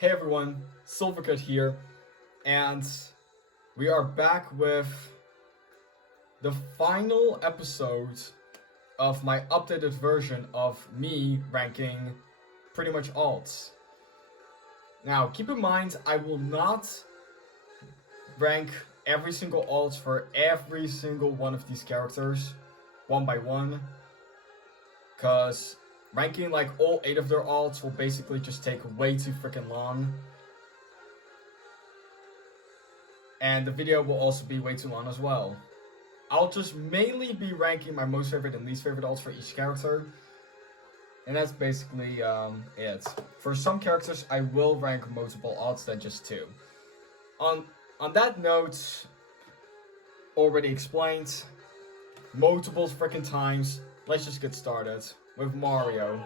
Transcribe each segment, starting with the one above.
Hey everyone, Silvercut here, and we are back with the final episode of my updated version of me ranking pretty much alts. Now, keep in mind, I will not rank every single alt for every single one of these characters, one by one, because ranking like all 8 of their alts will basically just take way too freaking long. And the video will also be way too long as well. I'll just mainly be ranking my most favorite and least favorite alts for each character. And that's basically it. For some characters, I will rank multiple alts than just 2. On that note, already explained, multiple freaking times, let's just get started with Mario.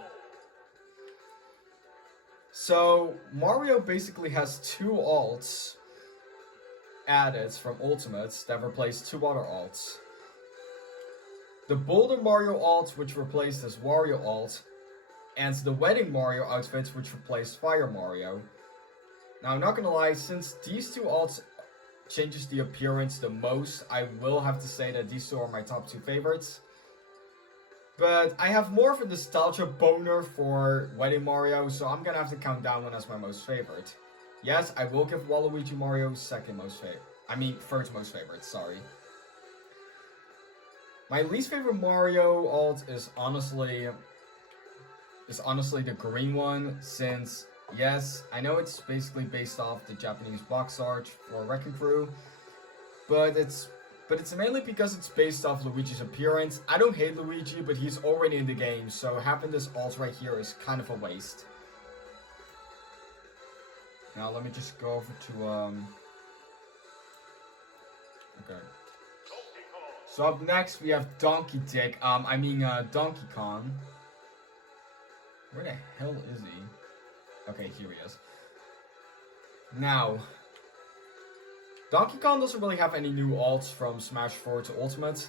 So, Mario basically has 2 alts added from Ultimates that replace 2 other alts. The Boulder Mario alt, which replaced his Wario alt, and the Wedding Mario outfit, which replaced Fire Mario. Now, I'm not gonna lie, since these 2 alts changes the appearance the most, I will have to say that these 2 are my top 2 favorites. But I have more of a nostalgia boner for Wedding Mario, so I'm gonna have to count that one as my most favorite. Yes, I will give Waluigi Mario second most favorite. First most favorite, sorry. My least favorite Mario alt is honestly the green one, since yes, I know it's basically based off the Japanese box art for Wrecking Crew, but it's mainly because it's based off Luigi's appearance. I don't hate Luigi, but he's already in the game, so having this alt right here is kind of a waste. Now let me just go over to okay. So up next we have Donkey Kong. Where the hell is he? Okay, here he is. Now, Donkey Kong doesn't really have any new alts from Smash 4 to Ultimate.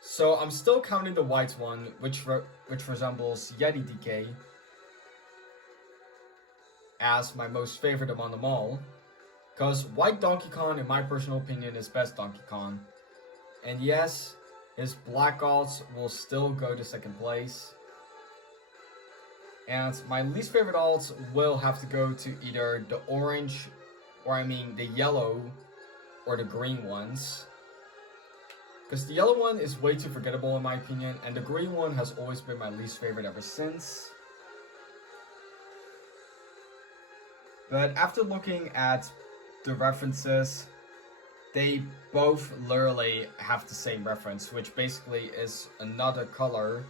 So I'm still counting the white one, which resembles Yeti DK, as my most favorite among them all. Because white Donkey Kong, in my personal opinion, is best Donkey Kong. And yes, his black alts will still go to second place. And my least favorite alts will have to go to either the orange, the yellow, or the green ones. Because the yellow one is way too forgettable in my opinion, and the green one has always been my least favorite ever since. But after looking at the references, they both literally have the same reference, which basically is another color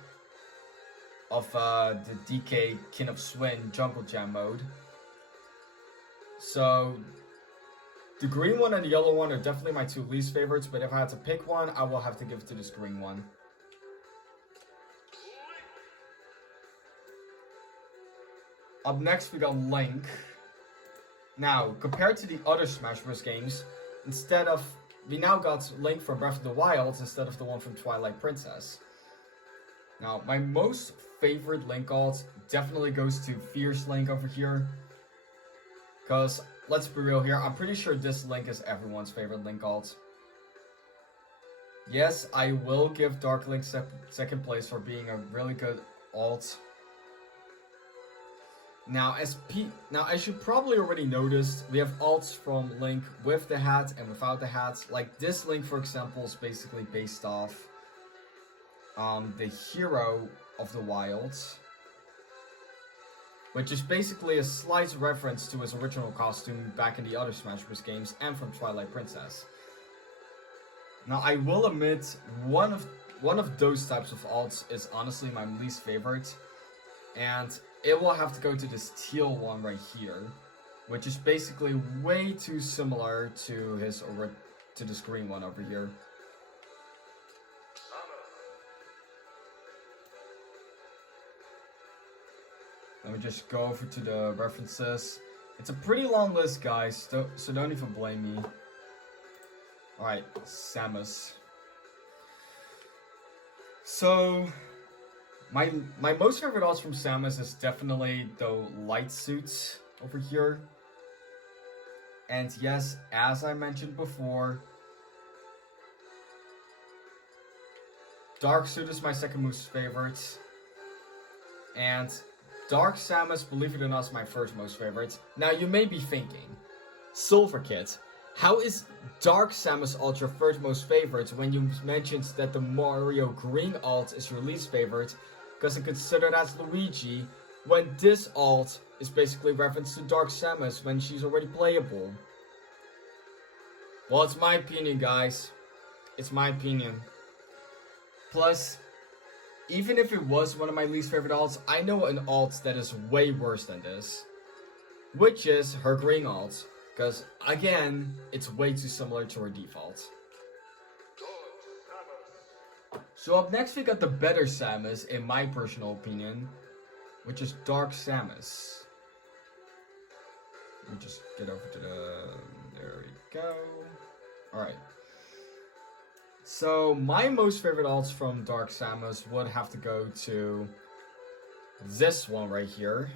of the DK King of Swing Jungle Jam mode. So the green one and the yellow one are definitely my 2 least favorites, but if I had to pick one, I will have to give it to this green one. Up next we got Link. Now, compared to the other Smash Bros. Games, we now got Link from Breath of the Wild instead of the one from Twilight Princess. Now, my most favorite Link alt definitely goes to Fierce Link over here. Because, let's be real here, I'm pretty sure this Link is everyone's favorite Link alt. Yes, I will give Dark Link second place for being a really good alt. Now, as you probably already noticed, we have alts from Link with the hat and without the hat. Like this Link, for example, is basically based off the hero of the wilds, which is basically a slight reference to his original costume back in the other Smash Bros. Games and from Twilight Princess. Now, I will admit, one of those types of alts is honestly my least favorite, and it will have to go to this teal one right here, which is basically way too similar to this green one over here. Let me just go over to the references. It's a pretty long list, guys, so don't even blame me. Alright, Samus. So, My most favorite alts from Samus is definitely the light suits over here. And yes, as I mentioned before, Dark Suit is my second most favorite. And Dark Samus, believe it or not, is my first most favorite. Now you may be thinking, Silver Kit, how is Dark Samus alt your first most favorite when you mentioned that the Mario Green alt is your least favorite because it's considered as Luigi, when this alt is basically reference to Dark Samus when she's already playable? Well, it's my opinion, guys. It's my opinion. Plus, even if it was one of my least favorite alts, I know an alt that is way worse than this, which is her green alt, because again, it's way too similar to her default. So up next we got the better Samus, in my personal opinion, which is Dark Samus. Let me just get over to the... there we go. Alright. So my most favorite alts from Dark Samus would have to go to this one right here,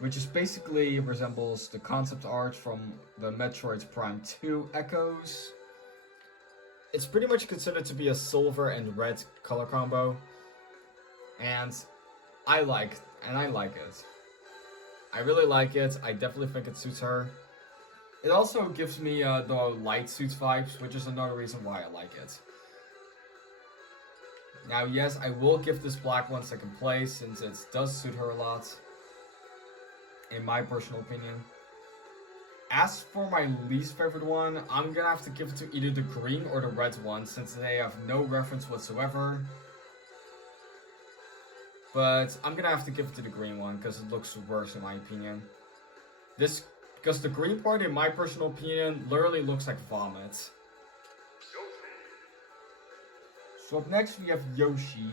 which is basically resembles the concept art from the Metroid Prime 2 Echoes. It's pretty much considered to be a silver and red color combo, and I like it. I really like it. I definitely think it suits her. It also gives me the light suits vibes, which is another reason why I like it. Now, yes, I will give this black one second place since it does suit her a lot, in my personal opinion. As for my least favorite one, I'm gonna have to give it to either the green or the red one since they have no reference whatsoever. But I'm gonna have to give it to the green one because it looks worse in my opinion. Because the green part, in my personal opinion, literally looks like vomit. So up next we have Yoshi.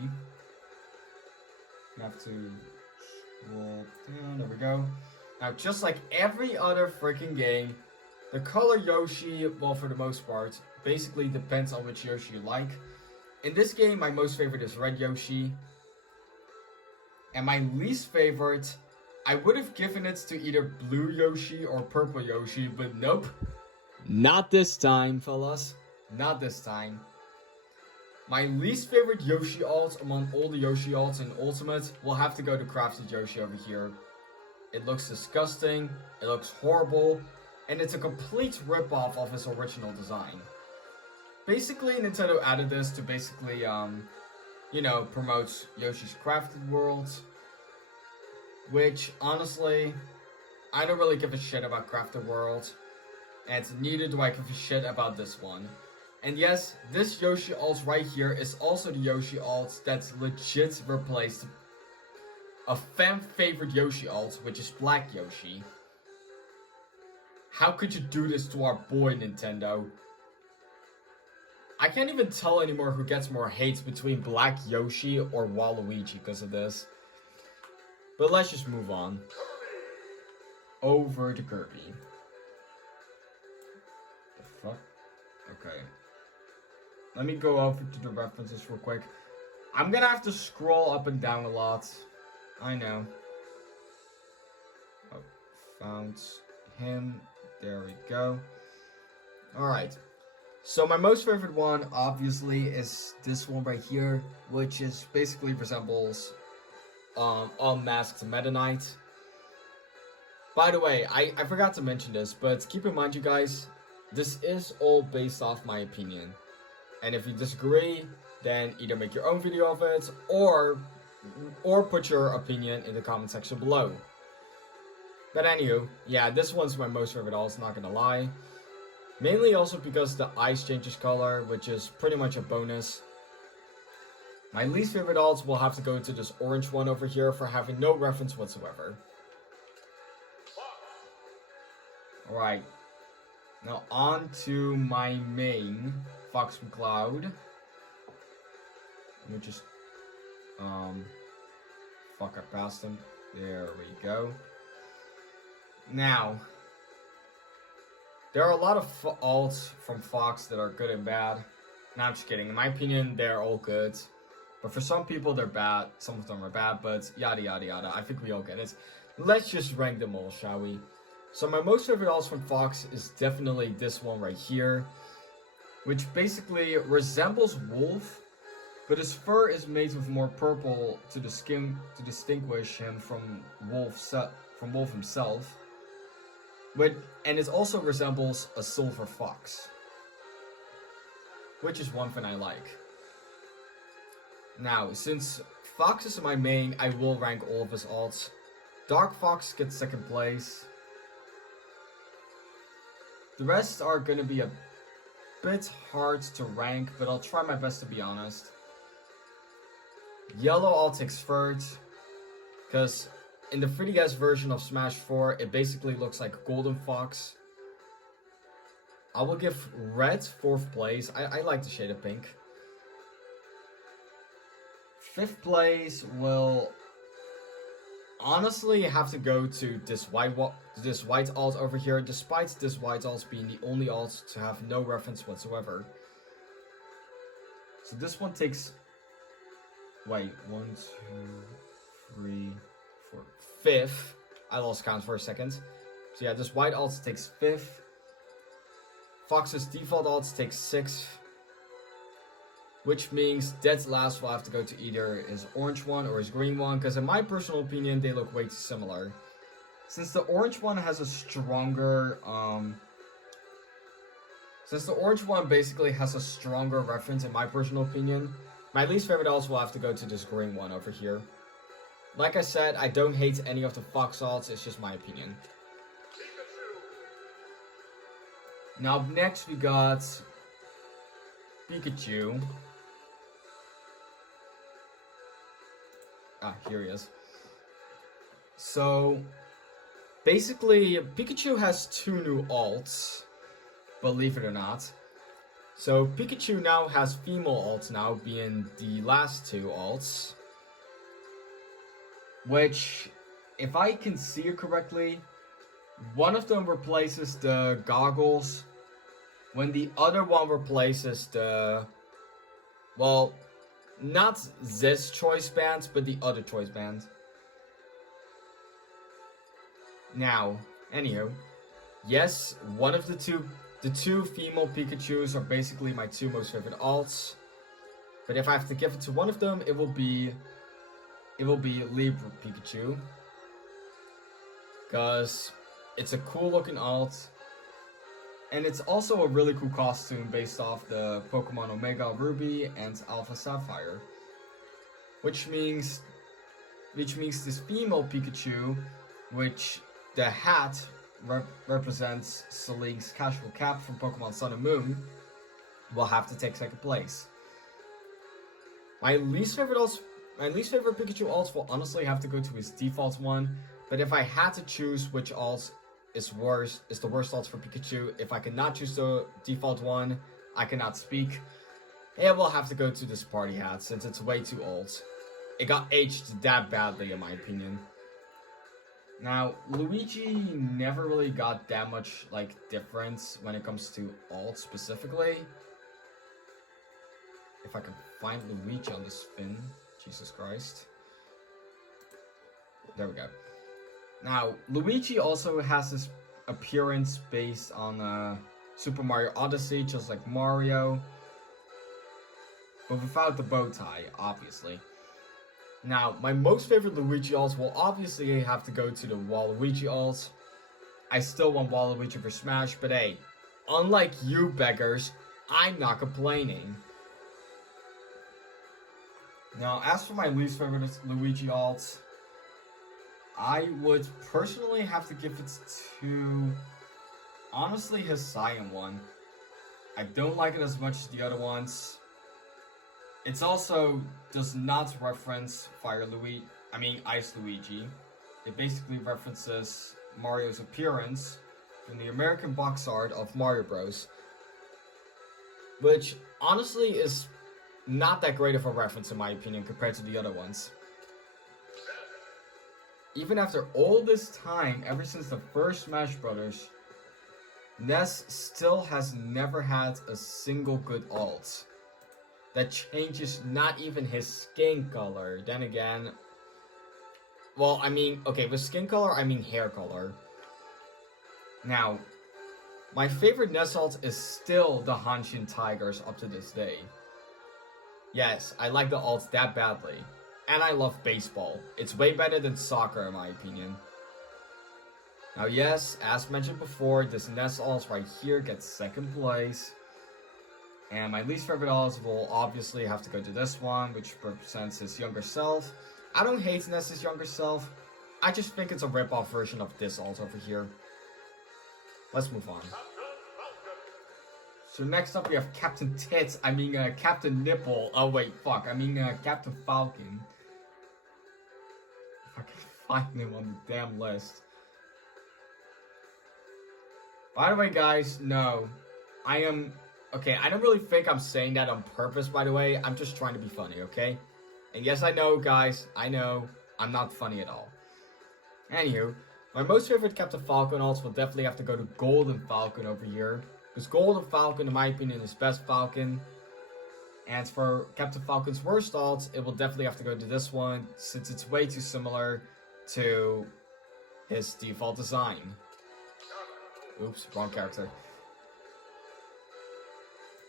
I have to scroll down, there we go. Now just like every other freaking game, the color Yoshi, well for the most part, basically depends on which Yoshi you like. In this game, my most favorite is Red Yoshi. And my least favorite, I would have given it to either Blue Yoshi or Purple Yoshi, but nope. Not this time, fellas. Not this time. My least favorite Yoshi alt among all the Yoshi alts in Ultimate will have to go to Crafted Yoshi over here. It looks disgusting, it looks horrible, and it's a complete ripoff of his original design. Basically, Nintendo added this to basically, you know, promote Yoshi's Crafted World. Which, honestly, I don't really give a shit about Crafted World. And neither do I give a shit about this one. And yes, this Yoshi alt right here is also the Yoshi alt that's legit replaced a fan favorite Yoshi alt, which is Black Yoshi. How could you do this to our boy, Nintendo? I can't even tell anymore who gets more hate between Black Yoshi or Waluigi because of this. But let's just move on. Over to Kirby. The fuck? Okay. Let me go over to the references real quick. I'm gonna have to scroll up and down a lot. I know. Oh, found him. There we go. Alright. So my most favorite one, obviously, is this one right here, which is basically resembles Unmasked Meta Knight. By the way, I forgot to mention this, but keep in mind, you guys, this is all based off my opinion. And if you disagree, then either make your own video of it, or put your opinion in the comment section below. But anywho, yeah, this one's my most favorite alt, not gonna lie. Mainly also because the ice changes color, which is pretty much a bonus. My least favorite alts will have to go to this orange one over here for having no reference whatsoever. Alright. Now on to my main, Fox McCloud. Let me just, fuck, I passed him. There we go. Now, there are a lot of alts from Fox that are good and bad. No, I'm just kidding. In my opinion, they're all good. But for some people, they're bad. Some of them are bad, but yada yada yada. I think we all get it. Let's just rank them all, shall we? So my most favorite alts from Fox is definitely this one right here, which basically resembles Wolf, but his fur is made with more purple to the skin to distinguish him from Wolf himself. And it also resembles a silver fox, which is one thing I like. Now, since Fox is my main, I will rank all of his alts. Dark Fox gets second place. The rest are gonna be a bit hard to rank, but I'll try my best to be honest. Yellow alt takes third, because in the 3DS version of Smash 4, it basically looks like Golden Fox. I will give red fourth place. I like the shade of pink. Fifth place will honestly have to go to this white alt over here, despite this white alt being the only alt to have no reference whatsoever. So this one takes, wait, 1, 2, 3, 4, fifth. I lost count for a second. So yeah, this white alt takes fifth. Fox's default alt takes sixth. Which means dead last will have to go to either his orange one or his green one, because in my personal opinion, they look way too similar. Since the orange one has a stronger, since the orange one basically has a stronger reference in my personal opinion, my least favorite alts will have to go to this green one over here. Like I said, I don't hate any of the Fox alts, it's just my opinion. Now next we got Pikachu. Ah, here he is. So, basically, Pikachu has 2 new alts, believe it or not. So, Pikachu now has female alts now, being the last 2 alts. Which, if I can see it correctly, one of them replaces the goggles, when the other one replaces the, well, not this choice band, but the other choice band. Now, anywho, yes, one of the two female Pikachus are basically my 2 most favorite alts. But if I have to give it to one of them, it will be Libra Pikachu, because it's a cool looking alt. And it's also a really cool costume based off the Pokemon Omega Ruby and Alpha Sapphire. Which means this female Pikachu, which the hat represents Celine's casual cap from Pokemon Sun and Moon, will have to take second place. My least favorite Pikachu alts will honestly have to go to his default one, but if I had to choose which alt is the worst alt for Pikachu, if I cannot choose the default one, I cannot speak. It will have to go to this party hat, since it's way too old. It got aged that badly in my opinion. Now, Luigi never really got that much difference when it comes to alt specifically. If I can find Luigi on this spin, Jesus Christ. There we go. Now, Luigi also has this appearance based on Super Mario Odyssey, just like Mario, but without the bow tie, obviously. Now, my most favorite Luigi alts will obviously have to go to the Waluigi alt. I still want Waluigi for Smash, but hey, unlike you beggars, I'm not complaining. Now, as for my least favorite Luigi alt, I would personally have to give it to, honestly, his Cyan one. I don't like it as much as the other ones. It also does not reference Ice Luigi. It basically references Mario's appearance from the American box art of Mario Bros. Which, honestly, is not that great of a reference in my opinion compared to the other ones. Even after all this time, ever since the first Smash Brothers, Ness still has never had a single good alt. that changes not even his skin color. Then again, well, I mean, okay, with skin color, I mean hair color. Now, my favorite nest alt is still the Hanshin Tigers up to this day. Yes, I like the alts that badly. And I love baseball. It's way better than soccer in my opinion. Now yes, as mentioned before, this nest alt right here gets second place. And my least favorite alt will obviously have to go to this one, which represents his younger self. I don't hate Ness's younger self. I just think it's a rip-off version of this alt over here. Let's move on. So next up we have Captain Tits, Captain Nipple. Oh wait, fuck, Captain Falcon. If I can find him on the damn list. By the way, guys, no. I don't really think I'm saying that on purpose, by the way. I'm just trying to be funny, okay? And yes, I know, guys, I know, I'm not funny at all. Anywho, my most favorite Captain Falcon alts will definitely have to go to Golden Falcon over here. Because Golden Falcon, in my opinion, is best Falcon. And for Captain Falcon's worst alts, it will definitely have to go to this one, since it's way too similar to his default design. Oops, wrong character.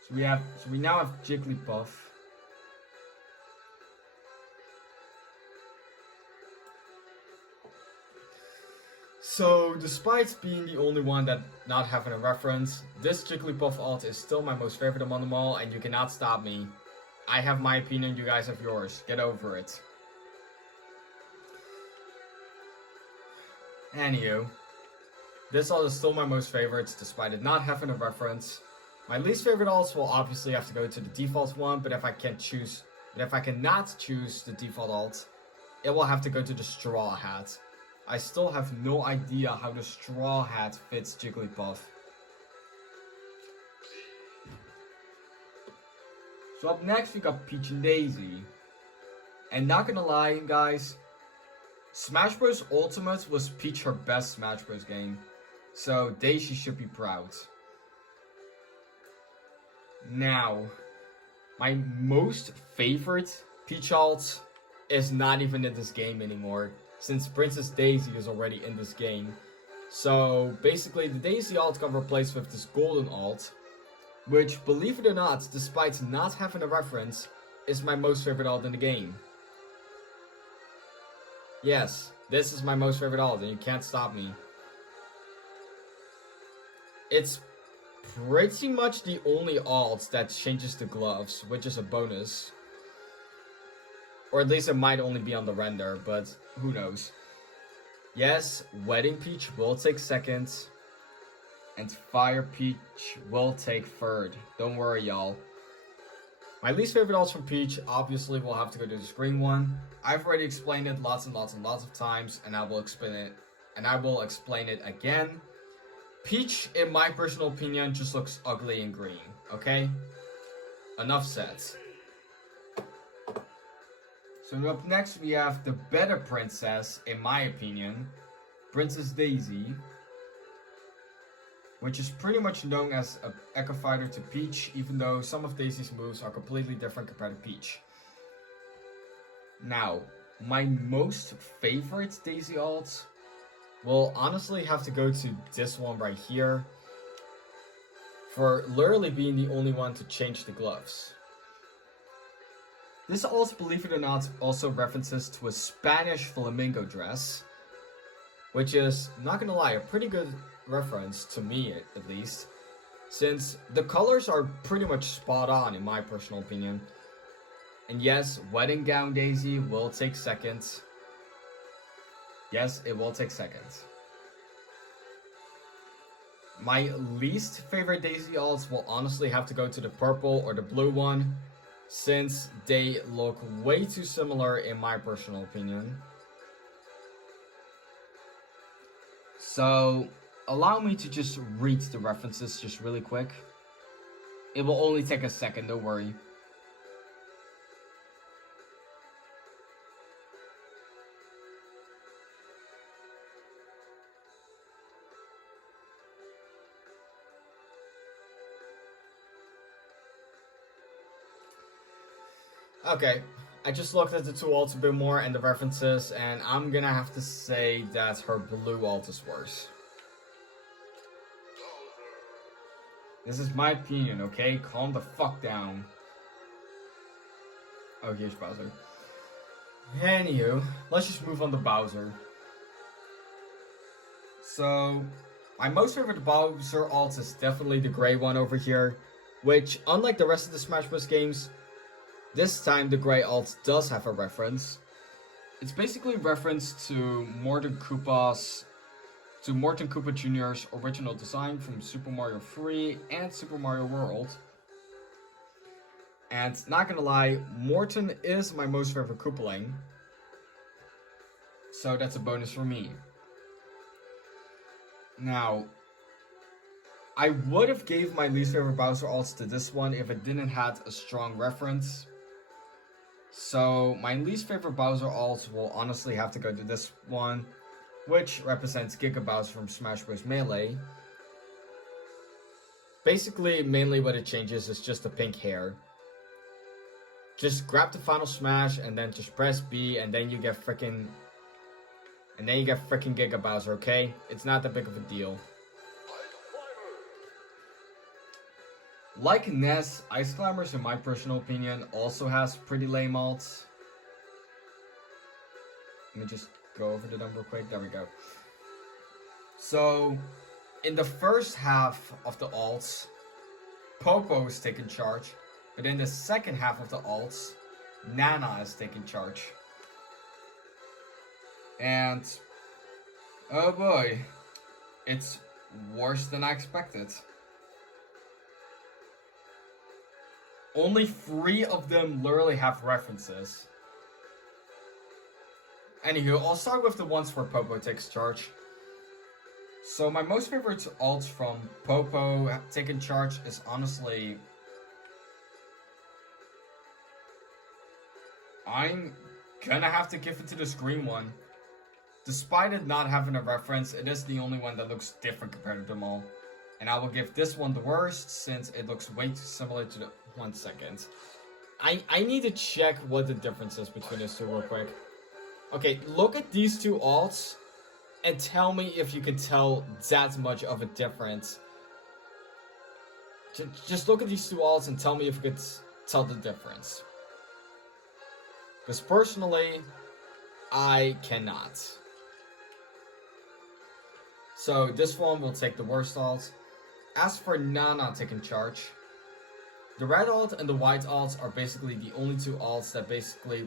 So we now have Jigglypuff. So, despite being the only one that not having a reference, this Jigglypuff alt is still my most favorite among them all, and you cannot stop me. I have my opinion, you guys have yours. Get over it. Anywho, this alt is still my most favorite, despite it not having a reference. My least favorite alts will obviously have to go to the default one, but if I cannot choose the default alt, it will have to go to the Straw Hat. I still have no idea how the Straw Hat fits Jigglypuff. So up next we got Peach and Daisy. And not gonna lie, guys, Smash Bros. Ultimate was Peach her best Smash Bros. Game. So Daisy should be proud. Now, my most favorite Peach alt is not even in this game anymore, since Princess Daisy is already in this game. So basically the Daisy alt got replaced with this Golden alt, which, believe it or not, despite not having a reference, is my most favorite alt in the game. Yes, this is my most favorite alt and you can't stop me. It's pretty much the only alt that changes the gloves, which is a bonus. Or at least it might only be on the render, but who knows. Yes, Wedding Peach will take second, and Fire Peach will take third. Don't worry, y'all. My least favorite alts from Peach obviously will have to go to the green one. I've already explained it lots and lots and lots of times, and I will explain it again. Peach, in my personal opinion, just looks ugly in green, okay? Enough said. So up next we have the better princess, in my opinion, Princess Daisy, which is pretty much known as an Echo Fighter to Peach, even though some of Daisy's moves are completely different compared to Peach. Now, my most favorite Daisy alt will honestly have to go to this one right here, for literally being the only one to change the gloves. This alt, believe it or not, also references to a Spanish flamingo dress, which is, not gonna lie, a pretty good reference to me at least, since the colors are pretty much spot on in my personal opinion. And yes, Wedding Gown Daisy will take second. Yes, it will take second. My least favorite Daisy alts will honestly have to go to the purple or the blue one, since they look way too similar in my personal opinion. So, allow me to just read the references just really quick. It will only take a second, don't worry. Okay, I just looked at the two alts a bit more and the references, and I'm gonna have to say that her blue alt is worse. This is my opinion, okay? Calm the fuck down. Oh, here's Bowser. Anywho, let's just move on to Bowser. So, my most favorite Bowser alt is definitely the gray one over here, which, unlike the rest of the Smash Bros. Games, this time the gray alt does have a reference. It's basically a reference to Morton Koopa Jr.'s original design from Super Mario 3 and Super Mario World. And not gonna lie, Morton is my most favorite Koopaling, so that's a bonus for me. Now, I would have gave my least favorite Bowser alts to this one if it didn't have a strong reference. So my least favorite Bowser alt will honestly have to go to this one, which represents Giga Bowser from Smash Bros. Melee. Basically, mainly what it changes is just the pink hair. Just grab the final smash and then just press B and then you get frickin' Giga Bowser, okay? It's not that big of a deal. Like Ness, Ice Climbers, in my personal opinion, also has pretty lame alts. Let me just go over the number quick. There we go. So, in the first half of the alts, Popo is taking charge. But in the second half of the alts, Nana is taking charge. And, oh boy, it's worse than I expected. Only 3 of them literally have references. Anywho, I'll start with the ones where Popo takes charge. So my most favorite alt from Popo taking charge is honestly... I'm gonna have to give it to this green one. Despite it not having a reference, it is the only one that looks different compared to them all. And I will give this one the worst, since it looks way too similar to the... 1 second. I need to check what the difference is between these two real quick. Okay, look at these two alts and tell me if you can tell that much of a difference. Just look at these two alts and tell me if you could tell the difference. Because personally, I cannot. So this one will take the worst alt. As for Nana taking charge, the red alt and the white alts are basically the only two alts that basically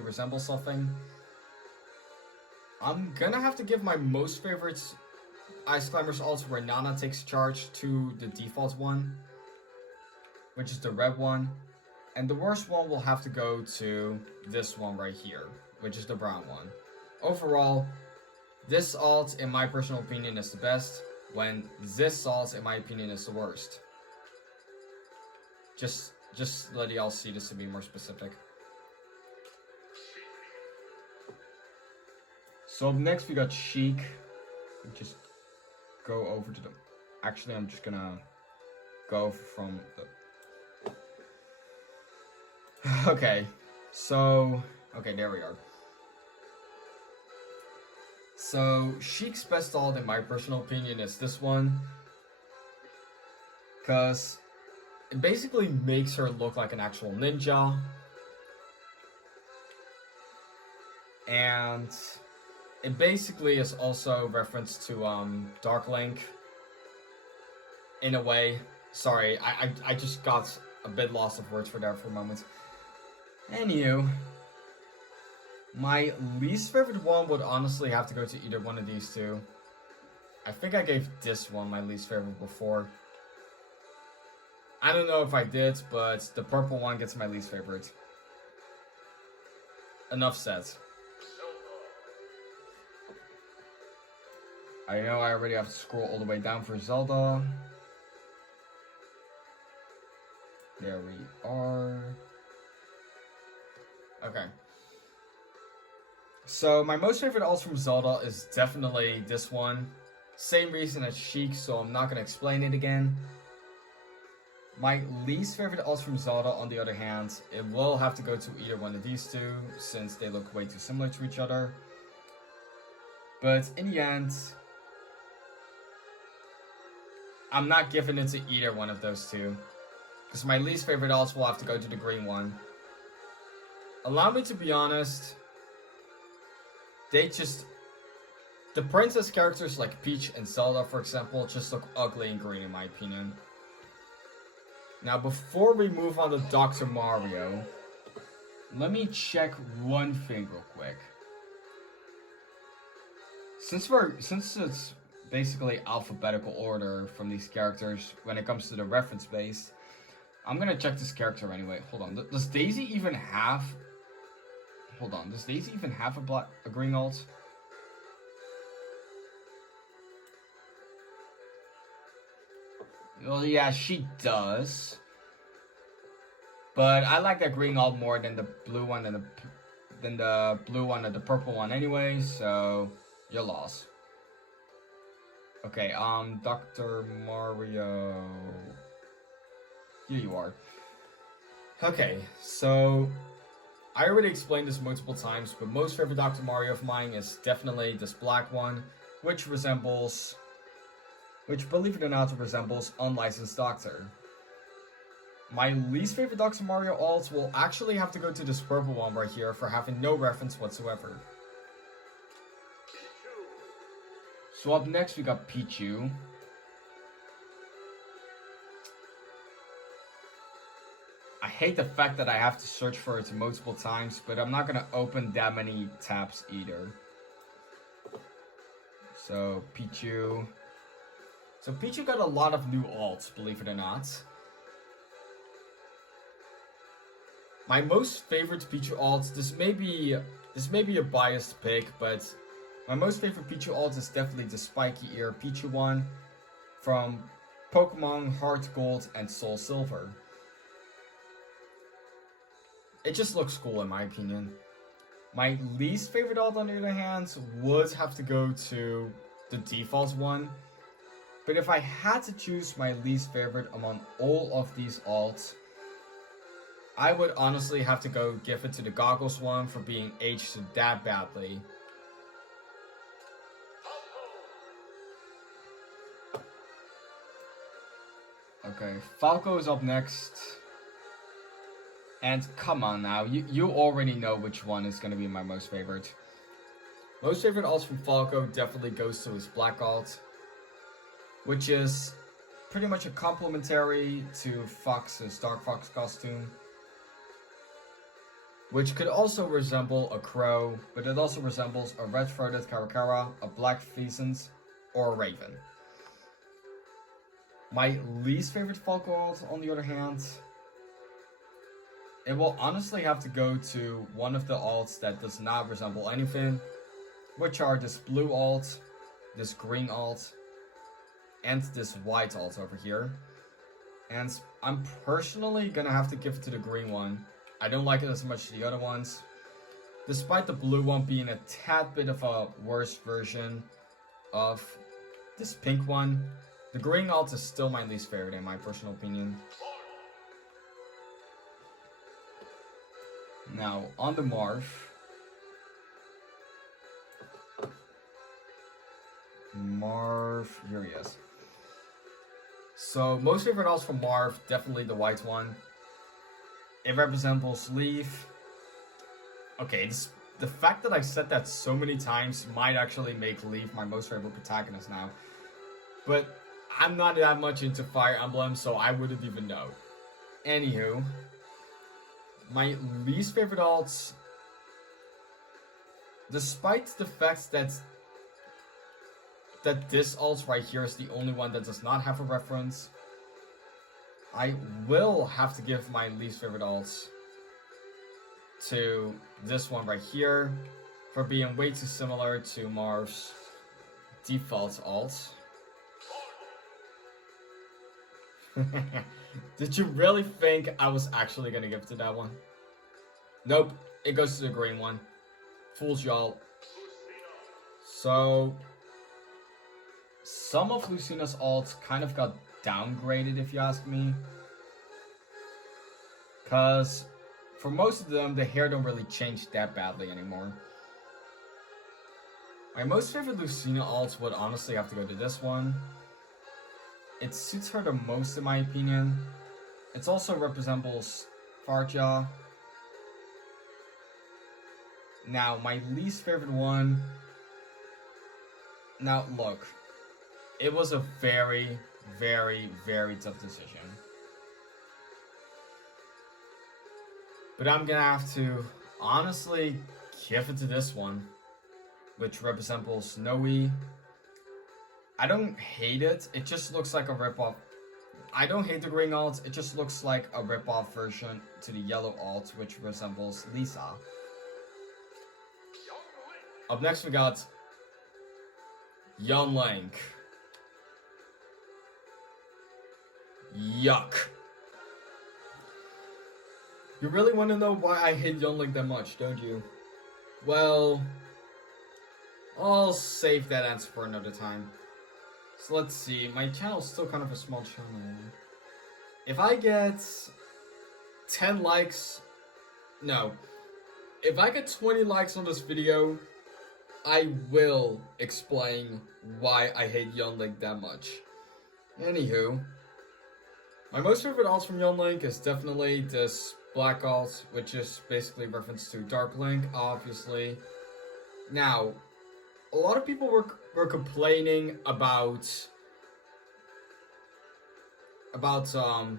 resemble something. I'm gonna have to give my most favorite Ice Climbers alts where Nana takes charge to the default one, which is the red one. And the worst one will have to go to this one right here, which is the brown one. Overall, this alt, in my personal opinion, is the best, when this alt, in my opinion, is the worst. Just let y'all see this to be more specific. So up next we got Sheik. Just go over to the... Actually, I'm just gonna go from the... Okay, so... Okay, there we are. So, Sheik's best alt, in my personal opinion, is this one. Because it basically makes her look like an actual ninja. And it basically is also reference to Dark Link. In a way. Sorry, I just got a bit lost of words for that for a moment. Anywho, my least favorite one would honestly have to go to either one of these two. I think I gave this one my least favorite before. I don't know if I did, but the purple one gets my least favorite. Enough said. I know I already have to scroll all the way down for Zelda. There we are. Okay. So my most favorite alts from Zelda is definitely this one. Same reason as Sheik, so I'm not going to explain it again. My least favorite alt from Zelda, on the other hand, it will have to go to either one of these two, since they look way too similar to each other. But in the end, I'm not giving it to either one of those two, because my least favorite alts will have to go to the green one. Allow me to be honest, the princess characters like Peach and Zelda, for example, just look ugly in green in my opinion. Now, before we move on to Dr. Mario, let me check one thing real quick. Since it's basically alphabetical order from these characters when it comes to the reference base, I'm gonna check this character anyway. Hold on. Does Daisy even have? Hold on. Does Daisy even have a green alt? Well, yeah, she does. But I like that green alt more than the blue one and the blue one and the purple one anyway, so you're lost. Okay, Dr. Mario. Here you are. Okay, so I already explained this multiple times, but most favorite Dr. Mario of mine is definitely this black one, which believe it or not, resembles Unlicensed Doctor. My least favorite Dr. Mario alts will actually have to go to this purple one right here for having no reference whatsoever. So up next we got Pichu. I hate the fact that I have to search for it multiple times, but I'm not gonna open that many tabs either. So Pichu. So Pichu got a lot of new alts, believe it or not. My most favorite Pichu alt, this may be a biased pick, but my most favorite Pichu alt is definitely the spiky ear Pichu one from Pokemon Heart Gold and Soul Silver. It just looks cool in my opinion. My least favorite alt, on the other hand, would have to go to the default one. But if I had to choose my least favorite among all of these alts, I would honestly have to give it to the Goggles one for being aged that badly. Okay, Falco is up next. And come on now, you already know which one is going to be my most favorite. Most favorite alts from Falco definitely goes to his black alt, which is pretty much a complementary to Fox's Dark Fox costume, which could also resemble a crow, but it also resembles a red-throated Caracara, a black pheasant, or a raven. My least favorite Falco alt, on the other hand, it will honestly have to go to one of the alts that does not resemble anything, which are this blue alt, this green alt, and this white alt over here. And I'm personally gonna have to give it to the green one. I don't like it as much as the other ones. Despite the blue one being a tad bit of a worse version of this pink one, the green alt is still my least favorite in my personal opinion. Now, on the Marth. Here he is. So, most favorite alts from Marth, definitely the white one. It resembles Leaf. Okay, the fact that I said that so many times might actually make Leaf my most favorite protagonist now. But I'm not that much into Fire Emblem, so I wouldn't even know. Anywho, my least favorite alts, despite the fact that this alt right here is the only one that does not have a reference, I will have to give my least favorite alts to this one right here for being way too similar to Marth's default alt. Did you really think I was actually gonna give it to that one? Nope, it goes to the green one. Fools y'all. So, some of Lucina's alts kind of got downgraded, if you ask me. Because for most of them, the hair don't really change that badly anymore. My most favorite Lucina alt would honestly have to go to this one. It suits her the most in my opinion. It also resembles Farja. Now, my least favorite one... Now, look. It was a very, very, very tough decision. But I'm gonna have to honestly give it to this one, which resembles Snowy. I don't hate it, it just looks like a ripoff. I don't hate the green alt, it just looks like a ripoff version to the yellow alt, which resembles Lisa. Up next we got Young Link. Yuck. You really want to know why I hate Young Link that much, don't you? Well, I'll save that answer for another time. So let's see, my channel's still kind of a small channel. If I get 10 likes, no. If I get 20 likes on this video, I will explain why I hate Young Link that much. Anywho, my most favorite alt from Young Link is definitely this Black alt, which is basically reference to Dark Link, obviously. Now, a lot of people were complaining about Mr.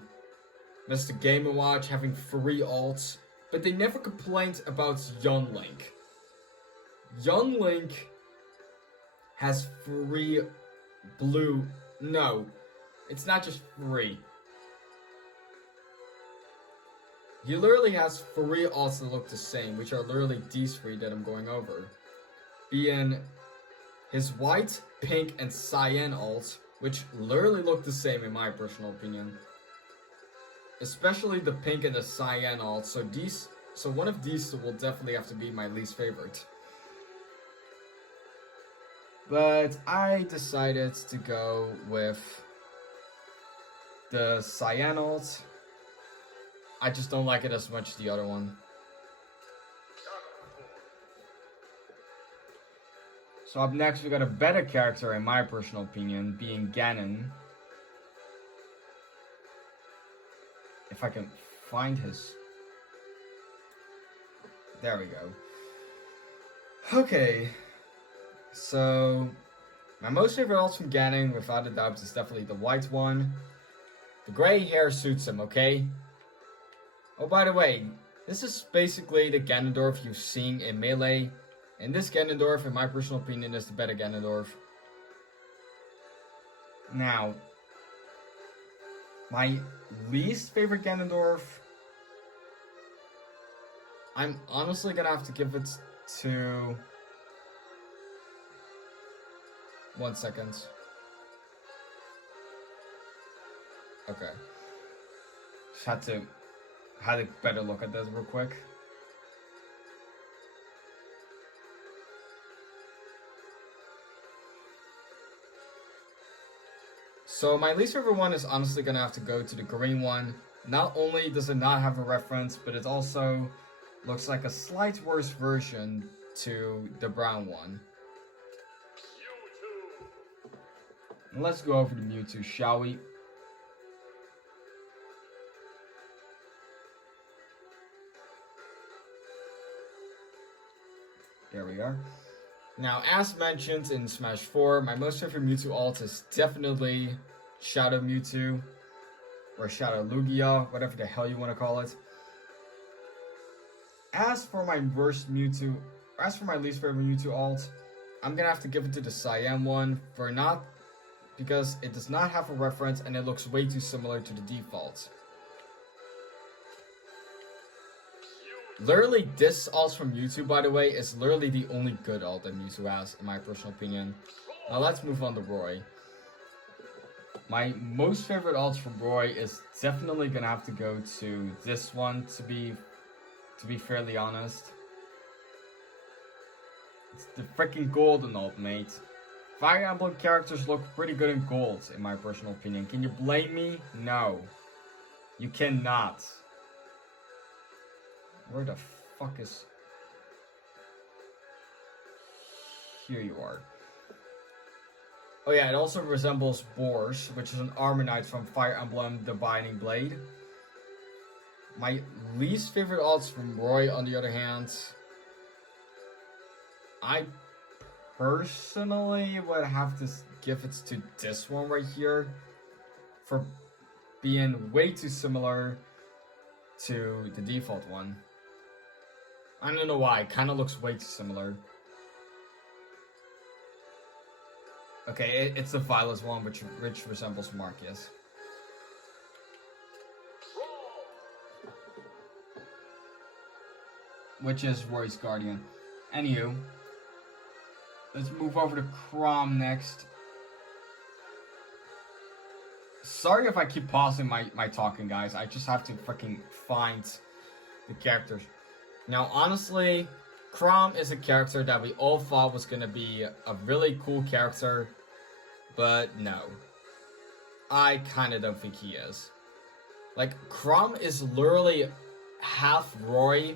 Game & Watch having 3 alts, but they never complained about Young Link. Young Link has 3 blue... No, it's not just 3. He literally has 3 alts that look the same, which are literally these 3 that I'm going over. Being his white, pink, and cyan alts, which literally look the same in my personal opinion. Especially the pink and the cyan alts, so one of these will definitely have to be my least favorite. But I decided to go with the cyan alt. I just don't like it as much as the other one. So up next we got a better character in my personal opinion, being Ganon. If I can find his... There we go. Okay. So, my most favorite alt from Ganon, without a doubt, is definitely the white one. The gray hair suits him, okay? Oh, by the way, this is basically the Ganondorf you've seen in Melee. And this Ganondorf, in my personal opinion, is the better Ganondorf. Now, my least favorite Ganondorf, I'm honestly gonna have to give it to... 1 second. Okay. Just had a better look at this real quick. So my least favorite one is honestly gonna have to go to the green one. Not only does it not have a reference, but it also looks like a slight worse version to the brown one. And let's go over to Mewtwo, shall we? There we are. Now, as mentioned in Smash 4, my most favorite Mewtwo alt is definitely Shadow Mewtwo, or Shadow Lugia, whatever the hell you want to call it. As for my least favorite Mewtwo alt, I'm gonna have to give it to the Cyan one, because it does not have a reference and it looks way too similar to the default. Literally, this alt from Mewtwo, by the way, is literally the only good alt that Mewtwo has, in my personal opinion. Now let's move on to Roy. My most favorite alt from Roy is definitely gonna have to go to this one, to be fairly honest. It's the freaking golden alt, mate. Fire Emblem characters look pretty good in gold, in my personal opinion. Can you blame me? No. You cannot. Where the fuck is... Here you are. Oh yeah, it also resembles Boars, which is an armor knight from Fire Emblem The Binding Blade. My least favorite alts from Roy, on the other hand, I personally would have to give it to this one right here for being way too similar to the default one. I don't know why, it kind of looks way too similar. Okay, it's the Violet one, which resembles Marcus. Which is Roy's Guardian. Anywho, let's move over to Chrom next. Sorry if I keep pausing my talking, guys. I just have to freaking find the characters. Now, honestly, Chrom is a character that we all thought was gonna be a really cool character, but no. I kinda don't think he is. Like, Chrom is literally half Roy,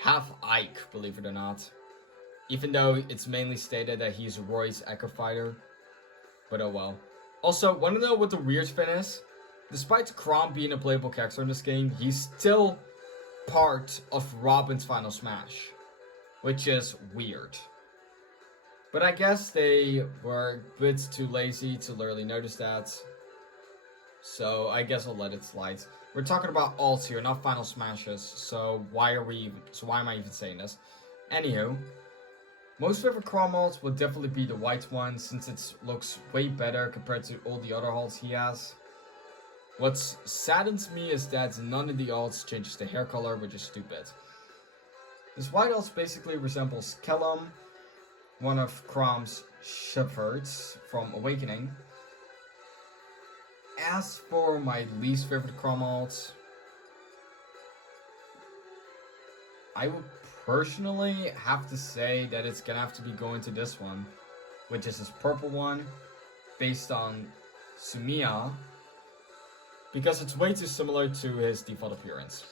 half Ike, believe it or not. Even though it's mainly stated that he's Roy's Echo Fighter. But oh well. Also, wanna know what the weird thing is? Despite Chrom being a playable character in this game, he's still part of Robin's Final Smash. Which is weird. But I guess they were a bit too lazy to literally notice that. So I guess I'll let it slide. We're talking about alts here, not Final Smashes. So why am I even saying this? Anywho, most favorite Chrom alts would definitely be the white one, since it looks way better compared to all the other alts he has. What saddens me is that none of the alts changes the hair color, which is stupid. This white alt basically resembles Kellum, one of Chrom's shepherds from Awakening. As for my least favorite Chrom alt, I would personally have to say that it's gonna have to be going to this one, which is this purple one, based on Sumiya, because it's way too similar to his default appearance.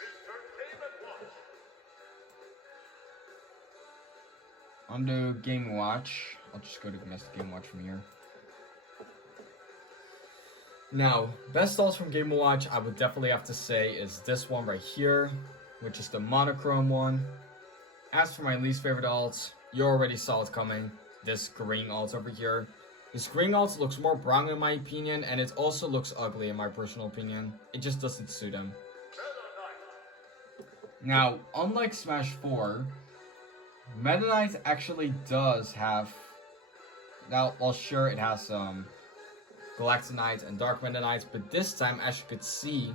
On to Game Watch. I'll just go to domestic Game Watch from here. Now, best alts from Game Watch, I would definitely have to say is this one right here, which is the monochrome one. As for my least favorite alts, you already saw it coming. This green alt over here. This green alt looks more brown in my opinion, and it also looks ugly in my personal opinion. It just doesn't suit him. Now, unlike Smash 4, Meta Knight actually does have... Now, well, sure, it has Galactic Knight and Dark Meta Knight, but this time, as you could see,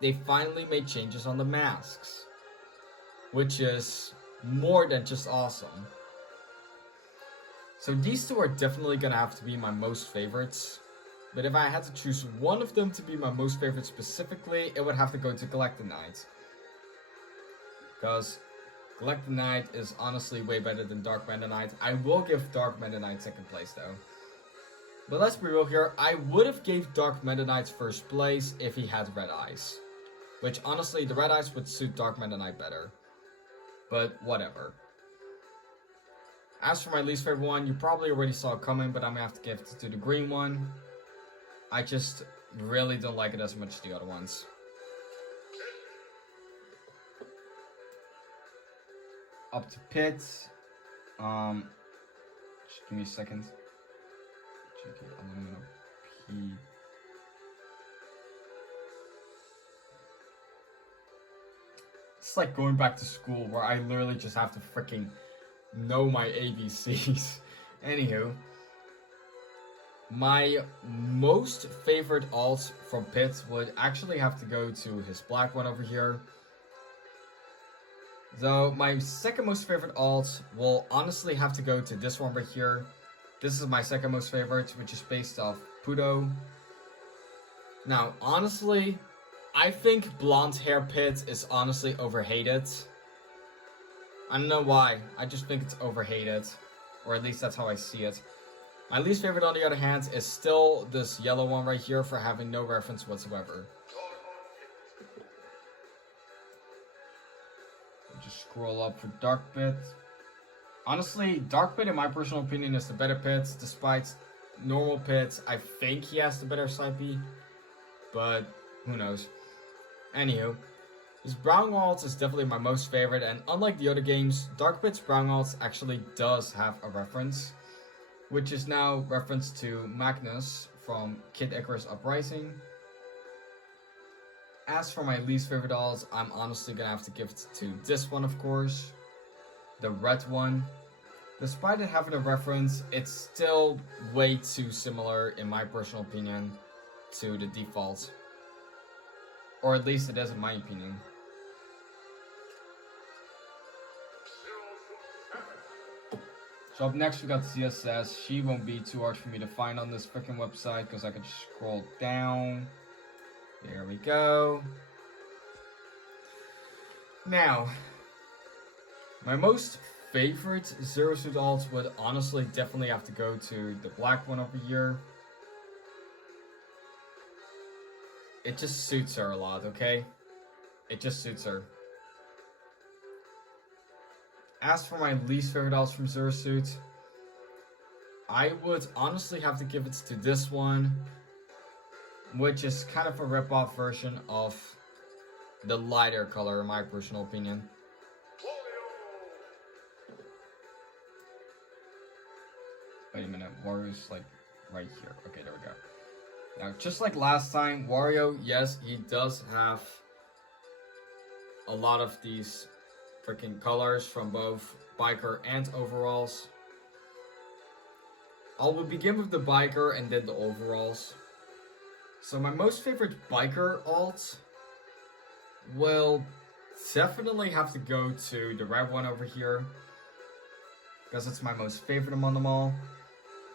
they finally made changes on the masks. Which is more than just awesome. So these two are definitely gonna have to be my most favorites. But if I had to choose one of them to be my most favorite specifically, it would have to go to Galactic Knight. Because Galactic Knight is honestly way better than Dark Meta Knight. I will give Dark Meta Knight second place though. But let's be real here, I would have gave Dark Meta Knight first place if he had red eyes. Which honestly, the red eyes would suit Dark Meta Knight better. But whatever. As for my least favorite one, you probably already saw it coming, but I'm gonna have to give it to the green one. I just really don't like it as much as the other ones. Up to Pit. Just give me a second. P. It's like going back to school where I literally just have to freaking know my ABCs. Anywho, my most favorite alt from Pit would actually have to go to his black one over here. Though my second most favorite alt will honestly have to go to this one right here. This is my second most favorite, which is based off Pudo. Now, honestly, I think blonde hair Pit is honestly overhated. I don't know why, I just think it's overhated. Or at least that's how I see it. My least favorite, on the other hand, is still this yellow one right here for having no reference whatsoever. scroll up for Dark Pit. Honestly, Dark Pit, in my personal opinion, is the better pit. Despite normal pits, I think he has the better side B, but who knows. Anywho, his Brown Waltz is definitely my most favorite, and unlike the other games, Dark Pit's Brown Waltz actually does have a reference, which is now referenced to Magnus from Kid Icarus Uprising. As for my least favorite dolls, I'm honestly gonna have to give it to this one, of course. The red one. Despite it having a reference, it's still way too similar, in my personal opinion, to the default. Or at least it is in my opinion. So up next we got CSS. She won't be too hard for me to find on this freaking website because I can just scroll down. There we go. Now, my most favorite Zero Suit alt would honestly definitely have to go to the black one over here. It just suits her a lot, okay? It just suits her. As for my least favorite alts from Zero Suit, I would honestly have to give it to this one, which is kind of a rip-off version of the lighter color, in my personal opinion. Wait a minute, Wario's like right here. Okay, there we go. Now, just like last time, Wario, yes, he does have a lot of these freaking colors from both biker and overalls. I will begin with the biker and then the overalls. So my most favorite biker alt will definitely have to go to the red one over here, because it's my most favorite among them all.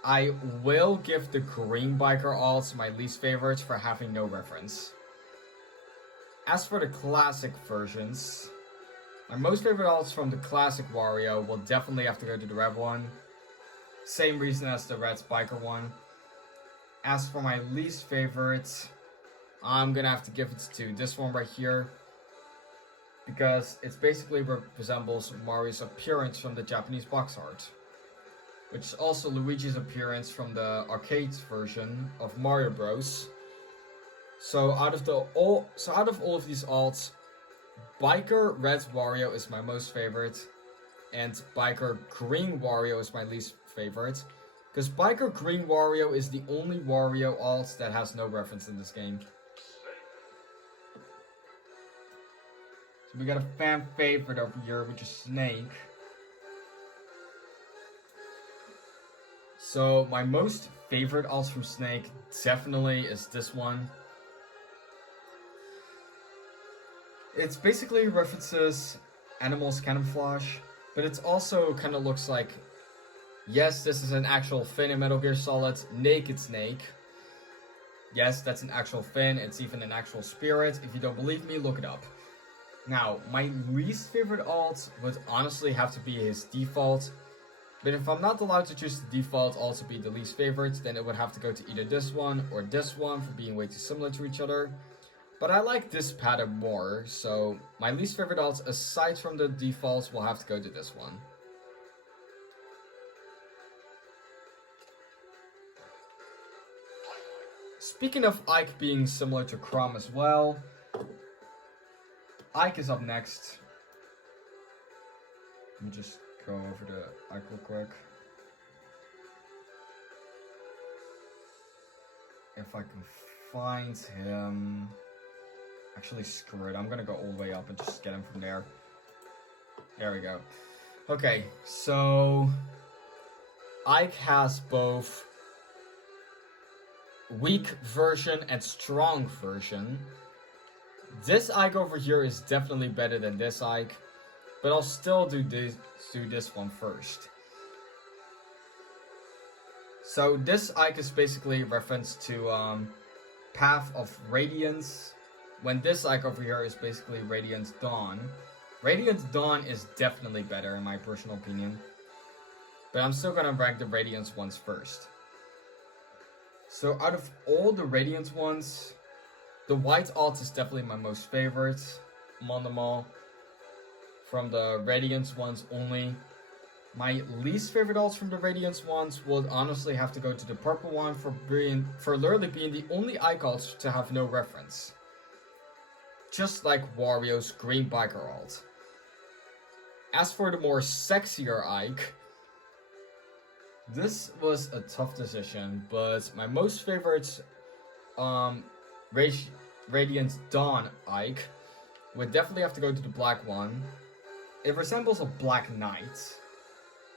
I will give the green biker alt my least favorite for having no reference. As for the classic versions, my most favorite alts from the classic Wario will definitely have to go to the red one. Same reason as the red biker one. As for my least favorite, I'm gonna have to give it to this one right here, because it basically resembles Mario's appearance from the Japanese box art, which is also Luigi's appearance from the arcade version of Mario Bros. So out of all of these alts, Biker Red Wario is my most favorite, and Biker Green Wario is my least favorite. Because Biker Green Wario is the only Wario alt that has no reference in this game. So we got a fan favorite over here, which is Snake. So my most favorite alt from Snake definitely is this one. It's basically references animals camouflage, but it also kind of looks like, yes, this is an actual fin in Metal Gear Solid, Naked Snake. Yes, that's an actual fin, it's even an actual spirit. If you don't believe me, look it up. Now, my least favorite alt would honestly have to be his default. But if I'm not allowed to choose the default alt to be the least favorite, then it would have to go to either this one or this one for being way too similar to each other. But I like this pattern more, so my least favorite alt aside from the defaults will have to go to this one. Speaking of Ike being similar to Chrom as well, Ike is up next. Let me just go over to Ike real quick. If I can find him. Actually, screw it. I'm gonna go all the way up and just get him from there. There we go. Okay, so Ike has both weak version and strong version. This Ike over here is definitely better than this Ike, but I'll still do this one first. So this Ike is basically a reference to Path of Radiance, when this Ike over here is basically Radiant Dawn. Radiant Dawn is definitely better in my personal opinion, but I'm still gonna rank the Radiance ones first. So out of all the Radiant ones, the white alt is definitely my most favorite among them all. from the Radiance ones only. My least favorite alts from the Radiance ones would honestly have to go to the purple one for literally being the only Ike alt to have no reference. Just like Wario's green biker alt. As for the more sexier Ike, this was a tough decision, but my most favorite Radiant Dawn Ike would definitely have to go to the black one. It resembles a Black Knight,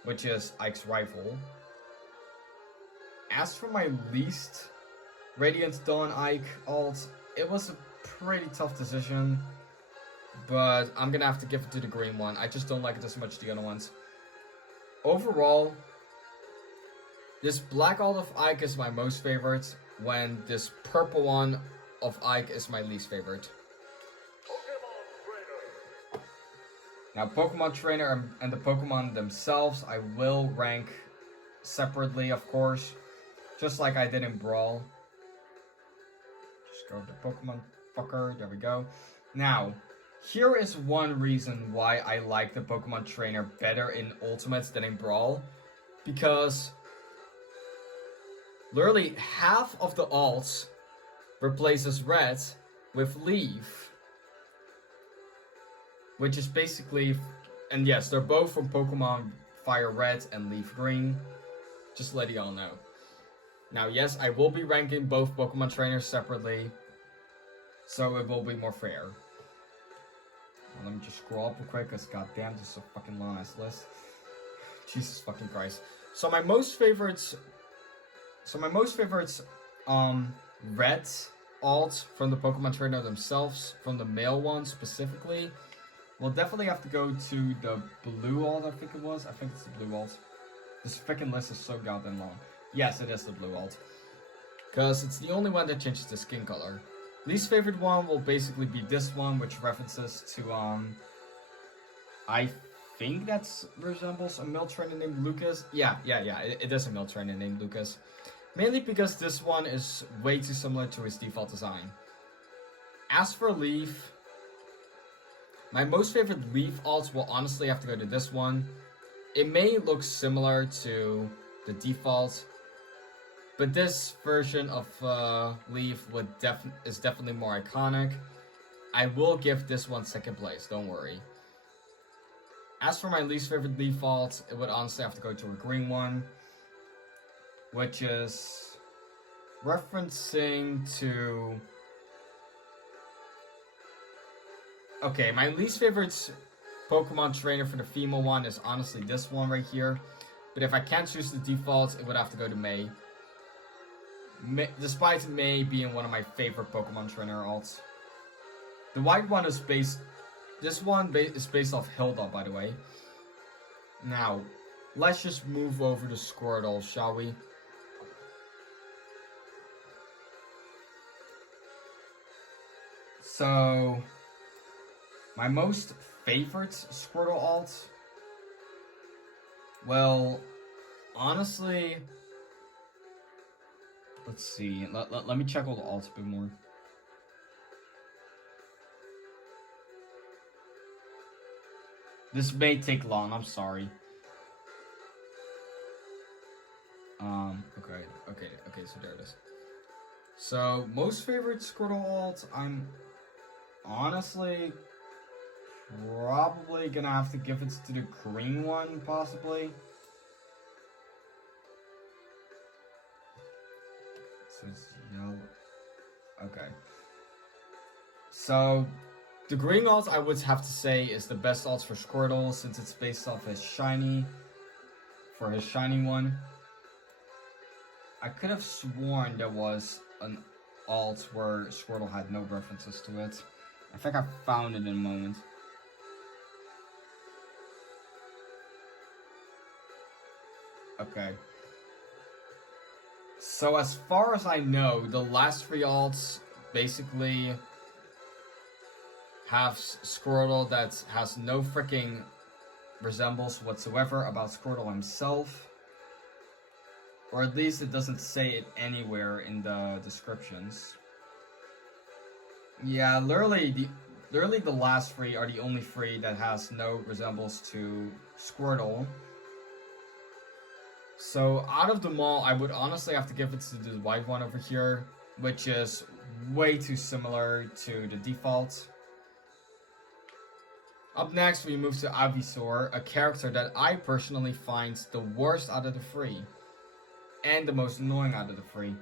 which is Ike's rival. As for my least Radiant Dawn Ike alt, it was a pretty tough decision, but I'm gonna have to give it to the green one. I just don't like it as much as the other ones. Overall, this black alt of Ike is my most favorite, when this purple one of Ike is my least favorite. Now, Pokemon Trainer and the Pokemon themselves, I will rank separately, of course, just like I did in Brawl. Just go to Pokemon fucker, there we go. Now, here is one reason why I like the Pokemon Trainer better in Ultimates than in Brawl, because literally half of the alts replaces Red with Leaf. Which is basically, and yes, they're both from Pokemon Fire Red and Leaf Green. Just let y'all know. Now, yes, I will be ranking both Pokemon Trainers separately, so it will be more fair. Now, let me just scroll up real quick, because goddamn, this is a fucking long ass list. Jesus fucking Christ. So my most favorites, Red alt from the Pokemon Trainer themselves, from the male ones specifically, we'll definitely have to go to the blue alt, I think it was. I think it's the blue alt. This freaking list is so goddamn long. Yes, it is the blue alt. Because it's the only one that changes the skin color. Least favorite one will basically be this one, which references to, I think that resembles a male trainer named Lucas. Yeah, it is a male trainer named Lucas. Mainly because this one is way too similar to his default design. As for Leaf, my most favorite Leaf alts will honestly have to go to this one. It may look similar to the default, but this version of Leaf is definitely more iconic. I will give this one second place, don't worry. As for my least favorite Leaf alt, it would honestly have to go to a green one, which is referencing to... Okay, my least favorite Pokemon Trainer for the female one is honestly this one right here. But if I can't choose the default, it would have to go to May. Despite May being one of my favorite Pokemon Trainer alts. The white one is based... This one is based off Hilda, by the way. Now, let's just move over to Squirtle, shall we? So... my most favorite Squirtle alt? Well, honestly... Let's see. Let me check all the alts a bit more. This may take long, I'm sorry. Okay, so there it is. So, most favorite Squirtle alt, I'm honestly probably gonna have to give it to the green one, possibly. So it's yellow. Okay. So, the green alt I would have to say is the best alt for Squirtle, since it's based off his shiny, for his shiny one. I could have sworn there was an alt where Squirtle had no references to it. I think I found it in a moment. Okay. So as far as I know, the last three alts basically have Squirtle that has no freaking resemblance whatsoever about Squirtle himself. Or at least it doesn't say it anywhere in the descriptions. Yeah, literally, literally the last three are the only three that has no resemblance to Squirtle. So out of them all, I would honestly have to give it to the white one over here, which is way too similar to the default. Up next, we move to Ivysaur, a character that I personally find the worst out of the three, and the most annoying out of the three.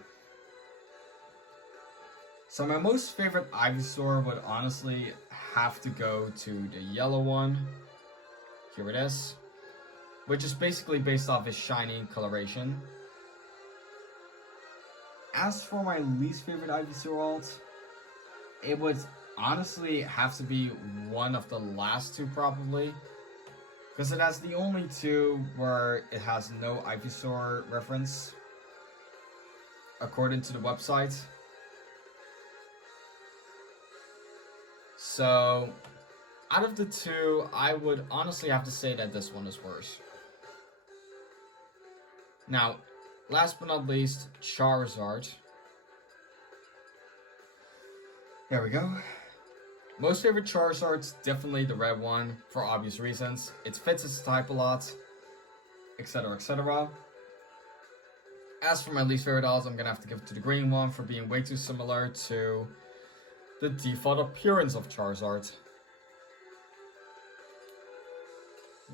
So my most favorite Ivysaur would honestly have to go to the yellow one. Here it is. Which is basically based off his shiny coloration. As for my least favorite Ivysaur alt, it would honestly have to be one of the last two probably. Because it has the only two where it has no Ivysaur reference. According to the website. So, out of the two, I would honestly have to say that this one is worse. Now, last but not least, Charizard. There we go. Most favorite Charizard's definitely the red one, for obvious reasons. It fits its type a lot, etc, etc. As for my least favorite odds, I'm gonna have to give it to the green one for being way too similar to the default appearance of Charizard.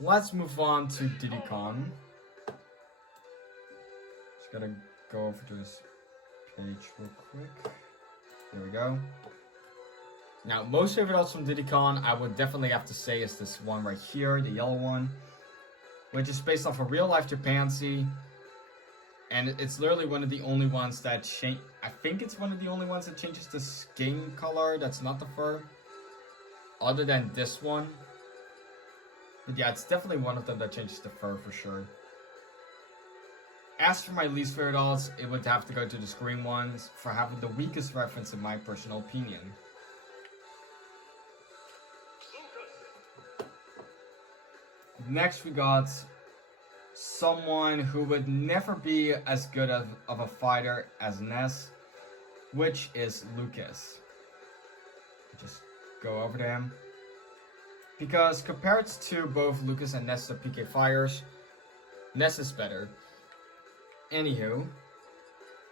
Let's move on to Diddycon. Just gotta go over to this page real quick. There we go. Now, most favorite odds from Diddycon, I would definitely have to say is this one right here, the yellow one, which is based off a real-life chimpanzee, and it's literally one of the only ones that change. I think it's one of the only ones that changes the skin color. That's not the fur, other than this one. But yeah, it's definitely one of them that changes the fur for sure. As for my least favorite odds, it would have to go to the green ones for having the weakest reference in my personal opinion. Next we got someone who would never be as good of a fighter as Ness, which is Lucas. Just go over to him. Because compared to both Lucas and Ness, the PK fighters, Ness is better. Anywho,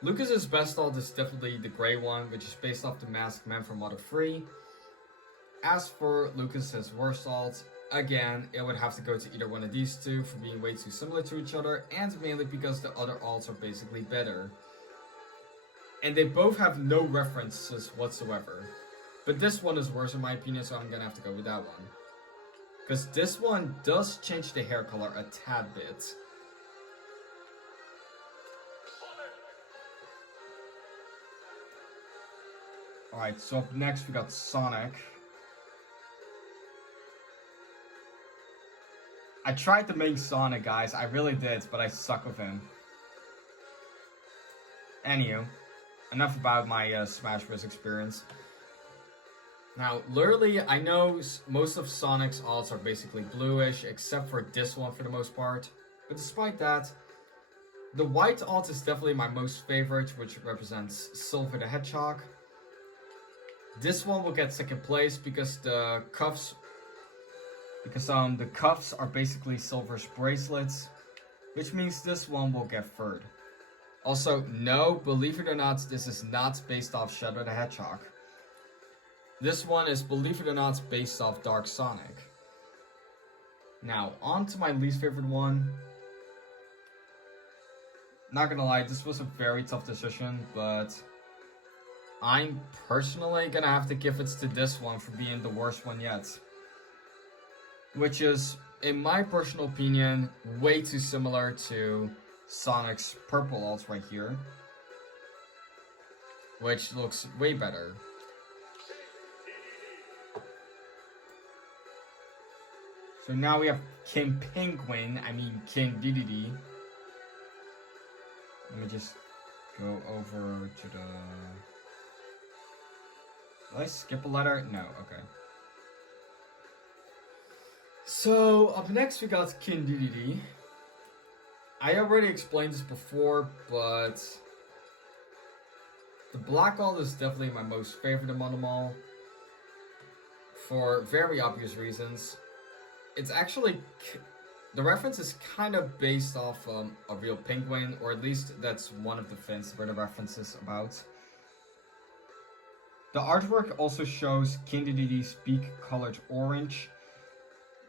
Lucas's best alt is definitely the gray one, which is based off the Masked Man from Model 3. As for Lucas's worst alt, again, it would have to go to either one of these two for being way too similar to each other, and mainly because the other alts are basically better. And they both have no references whatsoever. But this one is worse in my opinion, so I'm gonna have to go with that one. Because this one does change the hair color a tad bit. Alright, so up next we got Sonic. I tried to make Sonic, guys. I really did, but I suck with him. Anywho, enough about my Smash Bros. Experience. Now, literally, I know most of Sonic's alts are basically bluish, except for this one for the most part. But despite that, the white alt is definitely my most favorite, which represents Silver the Hedgehog. This one will get second place because the cuffs are basically Silver's bracelets, which means this one will get third. Also, no, believe it or not, this is not based off Shadow the Hedgehog. This one is, believe it or not, based off Dark Sonic. Now, on to my least favorite one. Not gonna lie, this was a very tough decision, but I'm personally gonna have to give it to this one for being the worst one yet. Which is, in my personal opinion, way too similar to Sonic's purple alt right here. Which looks way better. So now we have King Dedede. Let me just go over to the... Did I skip a letter? No, okay. So, up next we got King Dedede. I already explained this before, but the black alt is definitely my most favorite among them all. for very obvious reasons. It's actually, the reference is kind of based off a real penguin, or at least that's one of the fins where the reference is about. The artwork also shows King Dedede's beak colored orange,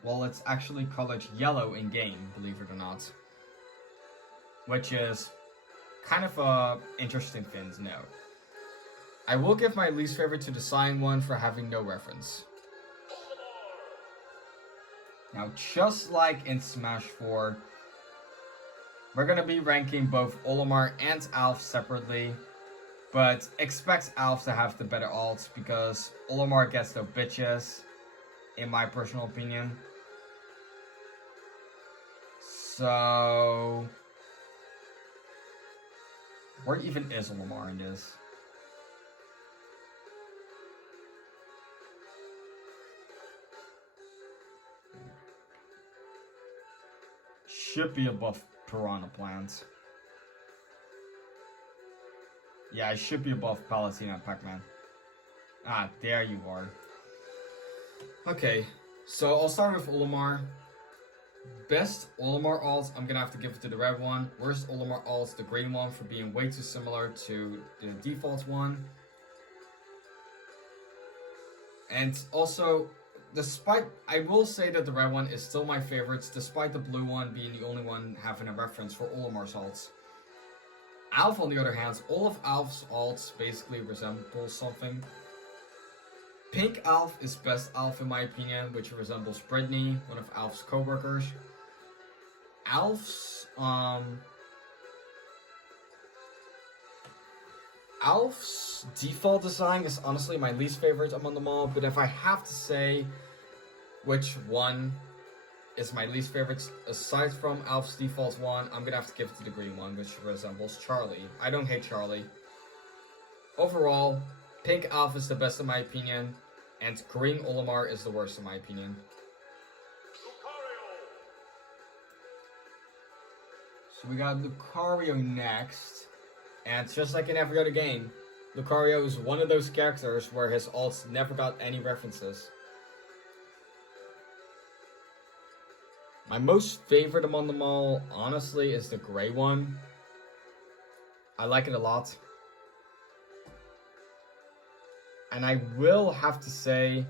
while it's actually colored yellow in game, believe it or not. Which is kind of a interesting thing to know. I will give my least favorite to the Cyan one for having no reference. Now, just like in Smash 4, we're gonna be ranking both Olimar and Alf separately, but expect Alf to have the better alts because Olimar gets no bitches, in my personal opinion. So, where even is Olimar in this? Should be above Piranha Plant. Yeah, I should be above Palutena and Pac-Man. Ah, there you are. Okay, so I'll start with Olimar. Best Olimar alts, I'm gonna have to give it to the red one. Worst Olimar alts, the green one, for being way too similar to the default one. And also, I will say that the red one is still my favorite, despite the blue one being the only one having a reference for Olimar's alts. Alf, on the other hand, all of Alf's alts basically resemble something. Pink Alf is best Alf in my opinion, which resembles Brittany, one of Alf's co-workers. Alf's default design is honestly my least favorite among them all, but if I have to say which one is my least favorite aside from Alf's default one, I'm gonna have to give it to the green one, which resembles Charlie. I don't hate Charlie. Overall, Pink Alf is the best in my opinion, and Green Olimar is the worst in my opinion. So we got Lucario next, and just like in every other game, Lucario is one of those characters where his alts never got any references. My most favorite among them all, honestly, is the gray one. I like it a lot. And I will have to say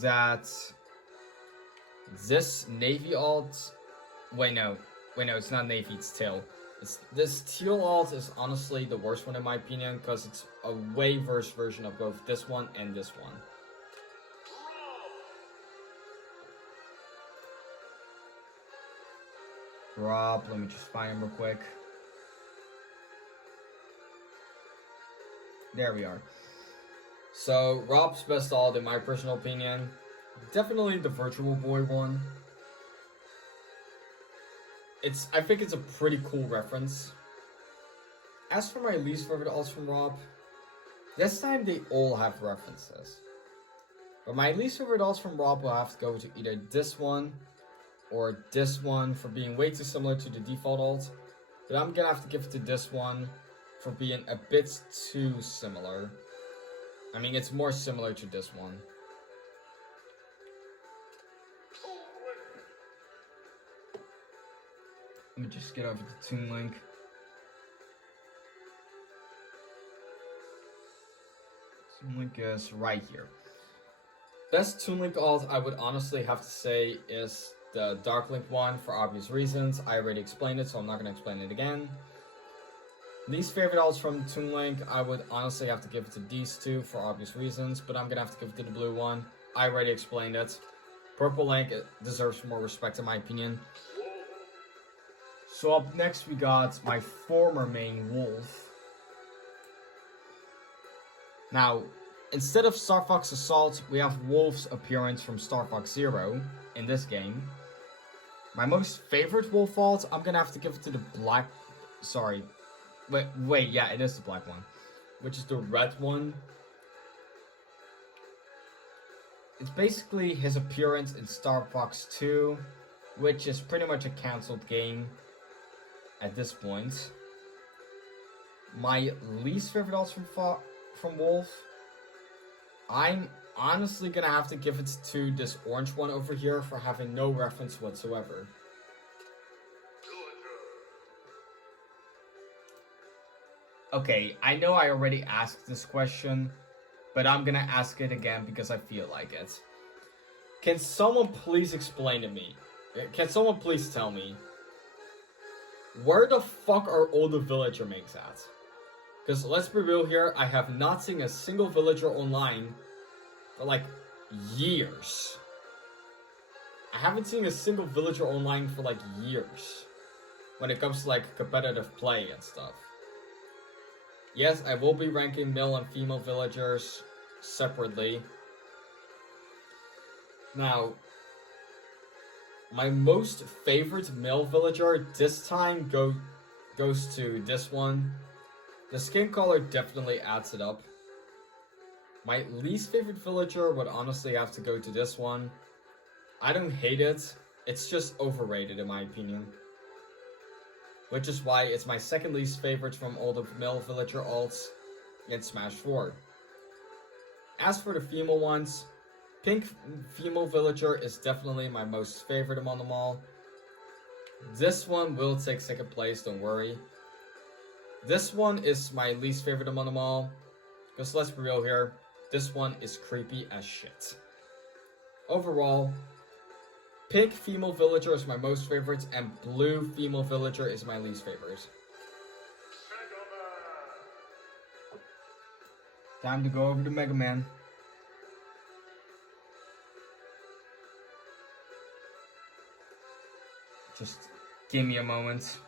that this navy alt... Wait, no, it's not navy, it's teal. This teal alt is honestly the worst one in my opinion, because it's a way worse version of both this one and this one. Rob, let me just find him real quick. There we are. So, Rob's best alt, in my personal opinion, definitely the Virtual Boy one. I think it's a pretty cool reference. As for my least favorite alts from Rob, this time they all have references. But my least favorite alts from Rob will have to go to either this one or this one for being way too similar to the default alt. But I'm gonna have to give it to this one for being a bit too similar. I mean, it's more similar to this one. Let me just get over the Toon Link. Toon Link is right here. Best Toon Link alt I would honestly have to say is the Dark Link one for obvious reasons. I already explained it, so I'm not going to explain it again. Least favorite alts from Toon Link, I would honestly have to give it to these two for obvious reasons, but I'm going to have to give it to the blue one. I already explained it. Purple Link deserves more respect in my opinion. So up next we got my former main, Wolf. Now, instead of Star Fox Assault, we have Wolf's appearance from Star Fox Zero in this game. My most favorite Wolf alt, I'm gonna have to give it to the black... Sorry. Wait, yeah, it is the black one. Which is the red one. It's basically his appearance in Star Fox 2, which is pretty much a cancelled game at this point. My least favorite alts from Wolf, I'm honestly gonna have to give it to this orange one over here for having no reference whatsoever. Okay, I know I already asked this question, but I'm gonna ask it again because I feel like it. Can someone please explain to me? Can someone please tell me where the fuck are all the villager makes at? Because let's be real here, I have not seen a single villager online for like years. I haven't seen a single villager online for like years when it comes to like competitive play and stuff. Yes, I will be ranking male and female villagers separately. Now, my most favorite male villager this time goes to this one. The skin color definitely adds it up. My least favorite villager would honestly have to go to this one. I don't hate it, it's just overrated in my opinion. Which is why it's my second least favorite from all the male villager alts in Smash 4. As for the female ones, pink female villager is definitely my most favorite among them all. This one will take second place, don't worry. This one is my least favorite among them all, because let's be real here, this one is creepy as shit. Overall, pink female villager is my most favorite, and blue female villager is my least favorite. Time to go over to Mega Man. Just give me a moment.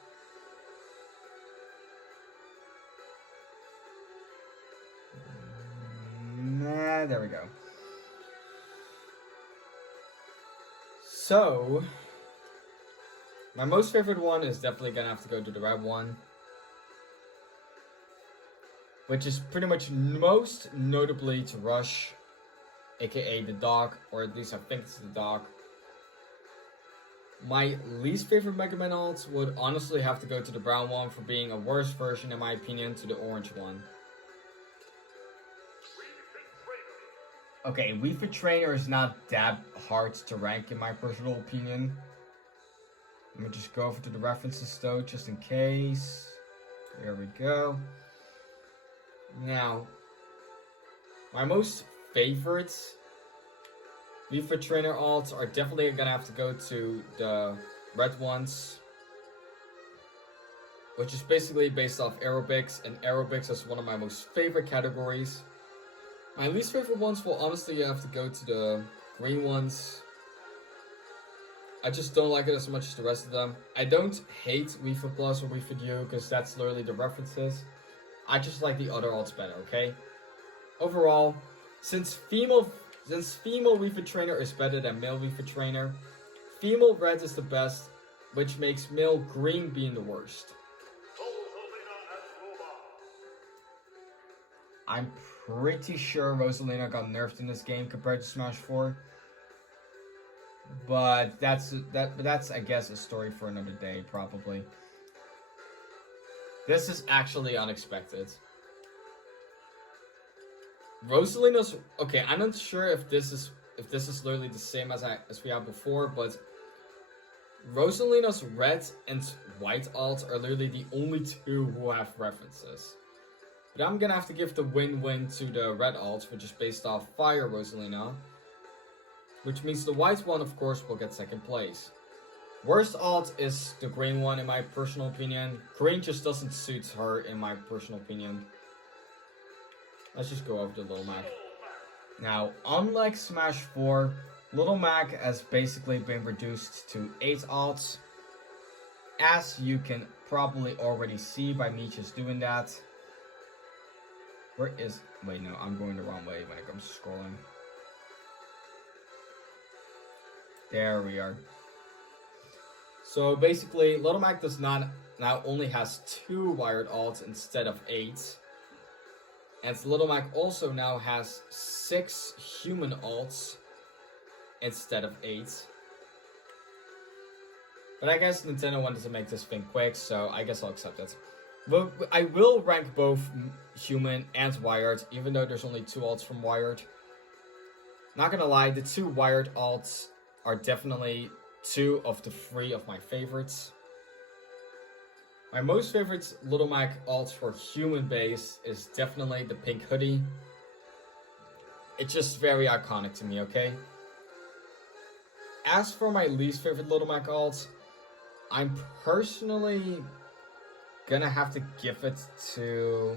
Nah, there we go. So, my most favorite one is definitely gonna have to go to the red one, which is pretty much most notably to Rush, aka the dog, or at least I think it's the dog. My least favorite Mega Man alt would honestly have to go to the brown one for being a worse version, in my opinion, to the orange one. Okay, Wii Fit Trainer is not that hard to rank in my personal opinion. Let me just go over to the references though, just in case. There we go. Now, my most favorite Wii Fit Trainer alts are definitely gonna have to go to the red ones, which is basically based off aerobics, and aerobics is one of my most favorite categories. My least favorite ones will honestly have to go to the green ones. I just don't like it as much as the rest of them. I don't hate Wii Fit Plus or Wii Fit U, because that's literally the references. I just like the other alts better, okay? Overall, since female Wii Fit Trainer is better than male Wii Fit Trainer, female red is the best, which makes male green being the worst. I'm pretty sure Rosalina got nerfed in this game compared to Smash 4. But that's I guess a story for another day, probably. This is actually unexpected. Rosalina's okay, I'm not sure if this is literally the same as we had before, but Rosalina's red and white alts are literally the only two who have references. But I'm gonna have to give the win-win to the red alt, which is based off Fire Rosalina. Which means the white one, of course, will get second place. Worst alt is the green one, in my personal opinion. Green just doesn't suit her, in my personal opinion. Let's just go over to Little Mac. Now, unlike Smash 4, Little Mac has basically been reduced to 8 alts. As you can probably already see by me just doing that. Wait, no, I'm going the wrong way when it comes to scrolling. There we are. So basically, Little Mac does not now only has 2 wired alts instead of 8. And Little Mac also now has 6 human alts instead of 8. But I guess Nintendo wanted to make this thing quick, so I guess I'll accept it. But I will rank both human and wired, even though there's only 2 alts from wired. Not gonna lie, the 2 wired alts are definitely 2 of the 3 of my favorites. My most favorite Little Mac alt for human base is definitely the pink hoodie. It's just very iconic to me, okay? As for my least favorite Little Mac alt, I'm personally gonna have to give it to...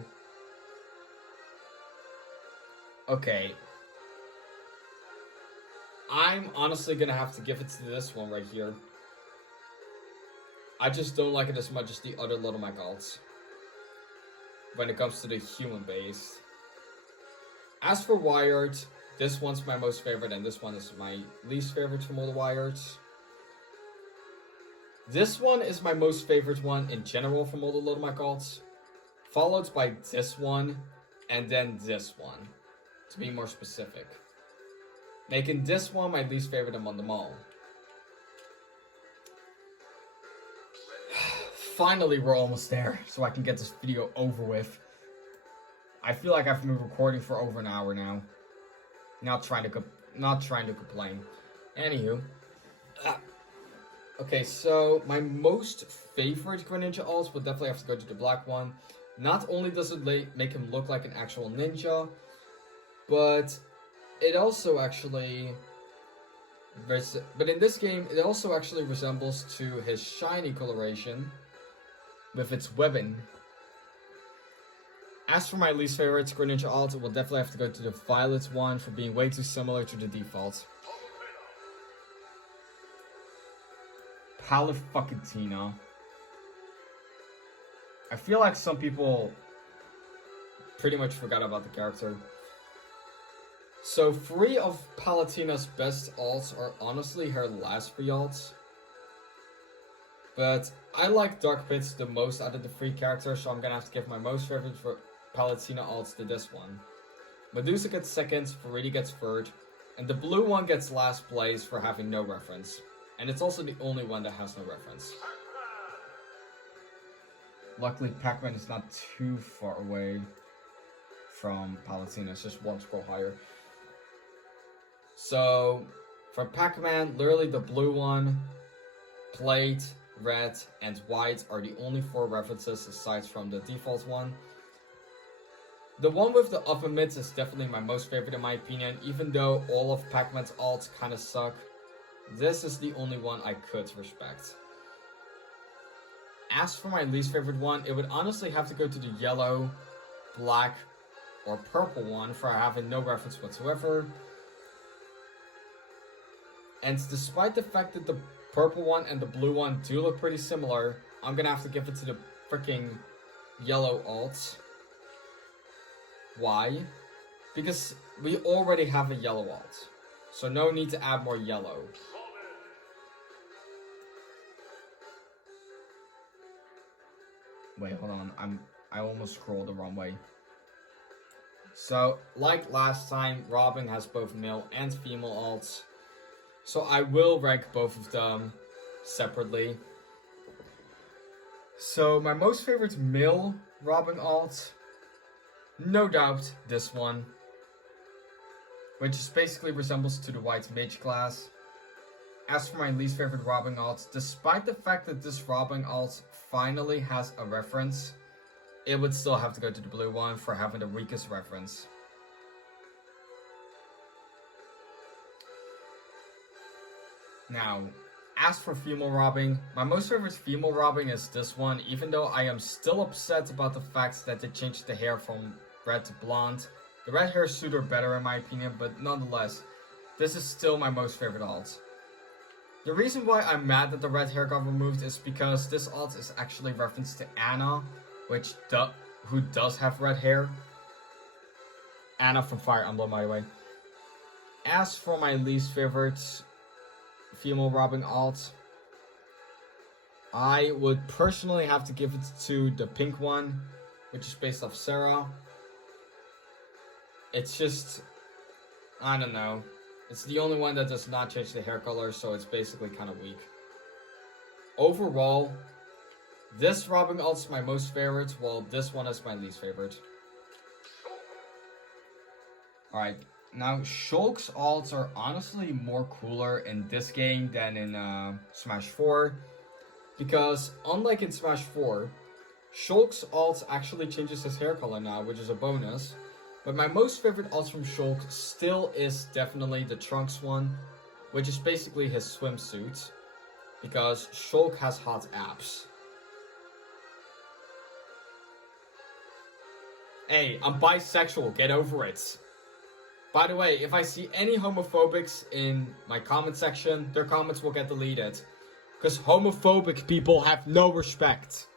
Okay. I'm honestly gonna have to give it to this one right here. I just don't like it as much as the other Little Mac alts when it comes to the human base. As for wired, this one's my most favorite and this one is my least favorite from all the wired. This one is my most favorite one in general from all the Little Mac alts, followed by this one and then this one, to be more specific, making this one my least favorite among them all. Finally, we're almost there, so I can get this video over with. I feel like I've been recording for over an hour now. Not trying to complain. Anywho, okay, so my most favorite Greninja alt would definitely have to go to the black one. Not only does it make him look like an actual ninja, but it also actually... But in this game, it also actually resembles to his shiny coloration with its webbing. As for my least favorite Greninja alt, it will definitely have to go to the violet one for being way too similar to the default. Palaffucking-tina. I feel like some people pretty much forgot about the character. So 3 of Palatina's best alts are honestly her last 3 alts. But I like Dark Pits the most out of the 3 characters, so I'm gonna have to give my most favorite for Palatina alts to this one. Medusa gets second, Faridi gets third, and the blue one gets last place for having no reference. And it's also the only one that has no reference. Luckily, Pac-Man is not too far away from Palatina, it's just 1 scroll higher. So, for Pac-Man, literally the blue one, plate, red, and white are the only 4 references aside from the default one. The one with the upper mids is definitely my most favorite in my opinion, even though all of Pac-Man's alts kinda suck. This is the only one I could respect. As for my least favorite one, it would honestly have to go to the yellow, black, or purple one for having no reference whatsoever. And despite the fact that the purple one and the blue one do look pretty similar, I'm gonna have to give it to the freaking yellow alt. Why? Because we already have a yellow alt, so no need to add more yellow. Wait, hold on, I almost scrolled the wrong way. So, like last time, Robin has both male and female alts, so I will rank both of them separately. So, my most favorite male Robin alt, no doubt this one, which is basically resembles to the white mage class. As for my least favorite Robin alt, despite the fact that this Robin alt finally has a reference, it would still have to go to the blue one for having the weakest reference. Now, as for female Robin, my most favorite female Robin is this one, even though I am still upset about the fact that they changed the hair from red to blonde. The red hair suit her better in my opinion, but nonetheless, this is still my most favorite alt. The reason why I'm mad that the red hair got removed is because this alt is actually referenced to Anna, who does have red hair. Anna from Fire Emblem, by the way. As for my least favorite female Robin alt, I would personally have to give it to the pink one, which is based off Sarah. It's just, I don't know. It's the only one that does not change the hair color, so it's basically kind of weak. Overall, this Robin alt is my most favorite, while this one is my least favorite. Alright, Now, Shulk's alts are honestly more cooler in this game than in Smash 4. Because, unlike in Smash 4, Shulk's alt actually changes his hair color now, which is a bonus. But my most favorite alt from Shulk still is definitely the Trunks one, which is basically his swimsuit. Because Shulk has hot abs. Hey, I'm bisexual, get over it. By the way, if I see any homophobics in my comment section, their comments will get deleted. Because homophobic people have no respect.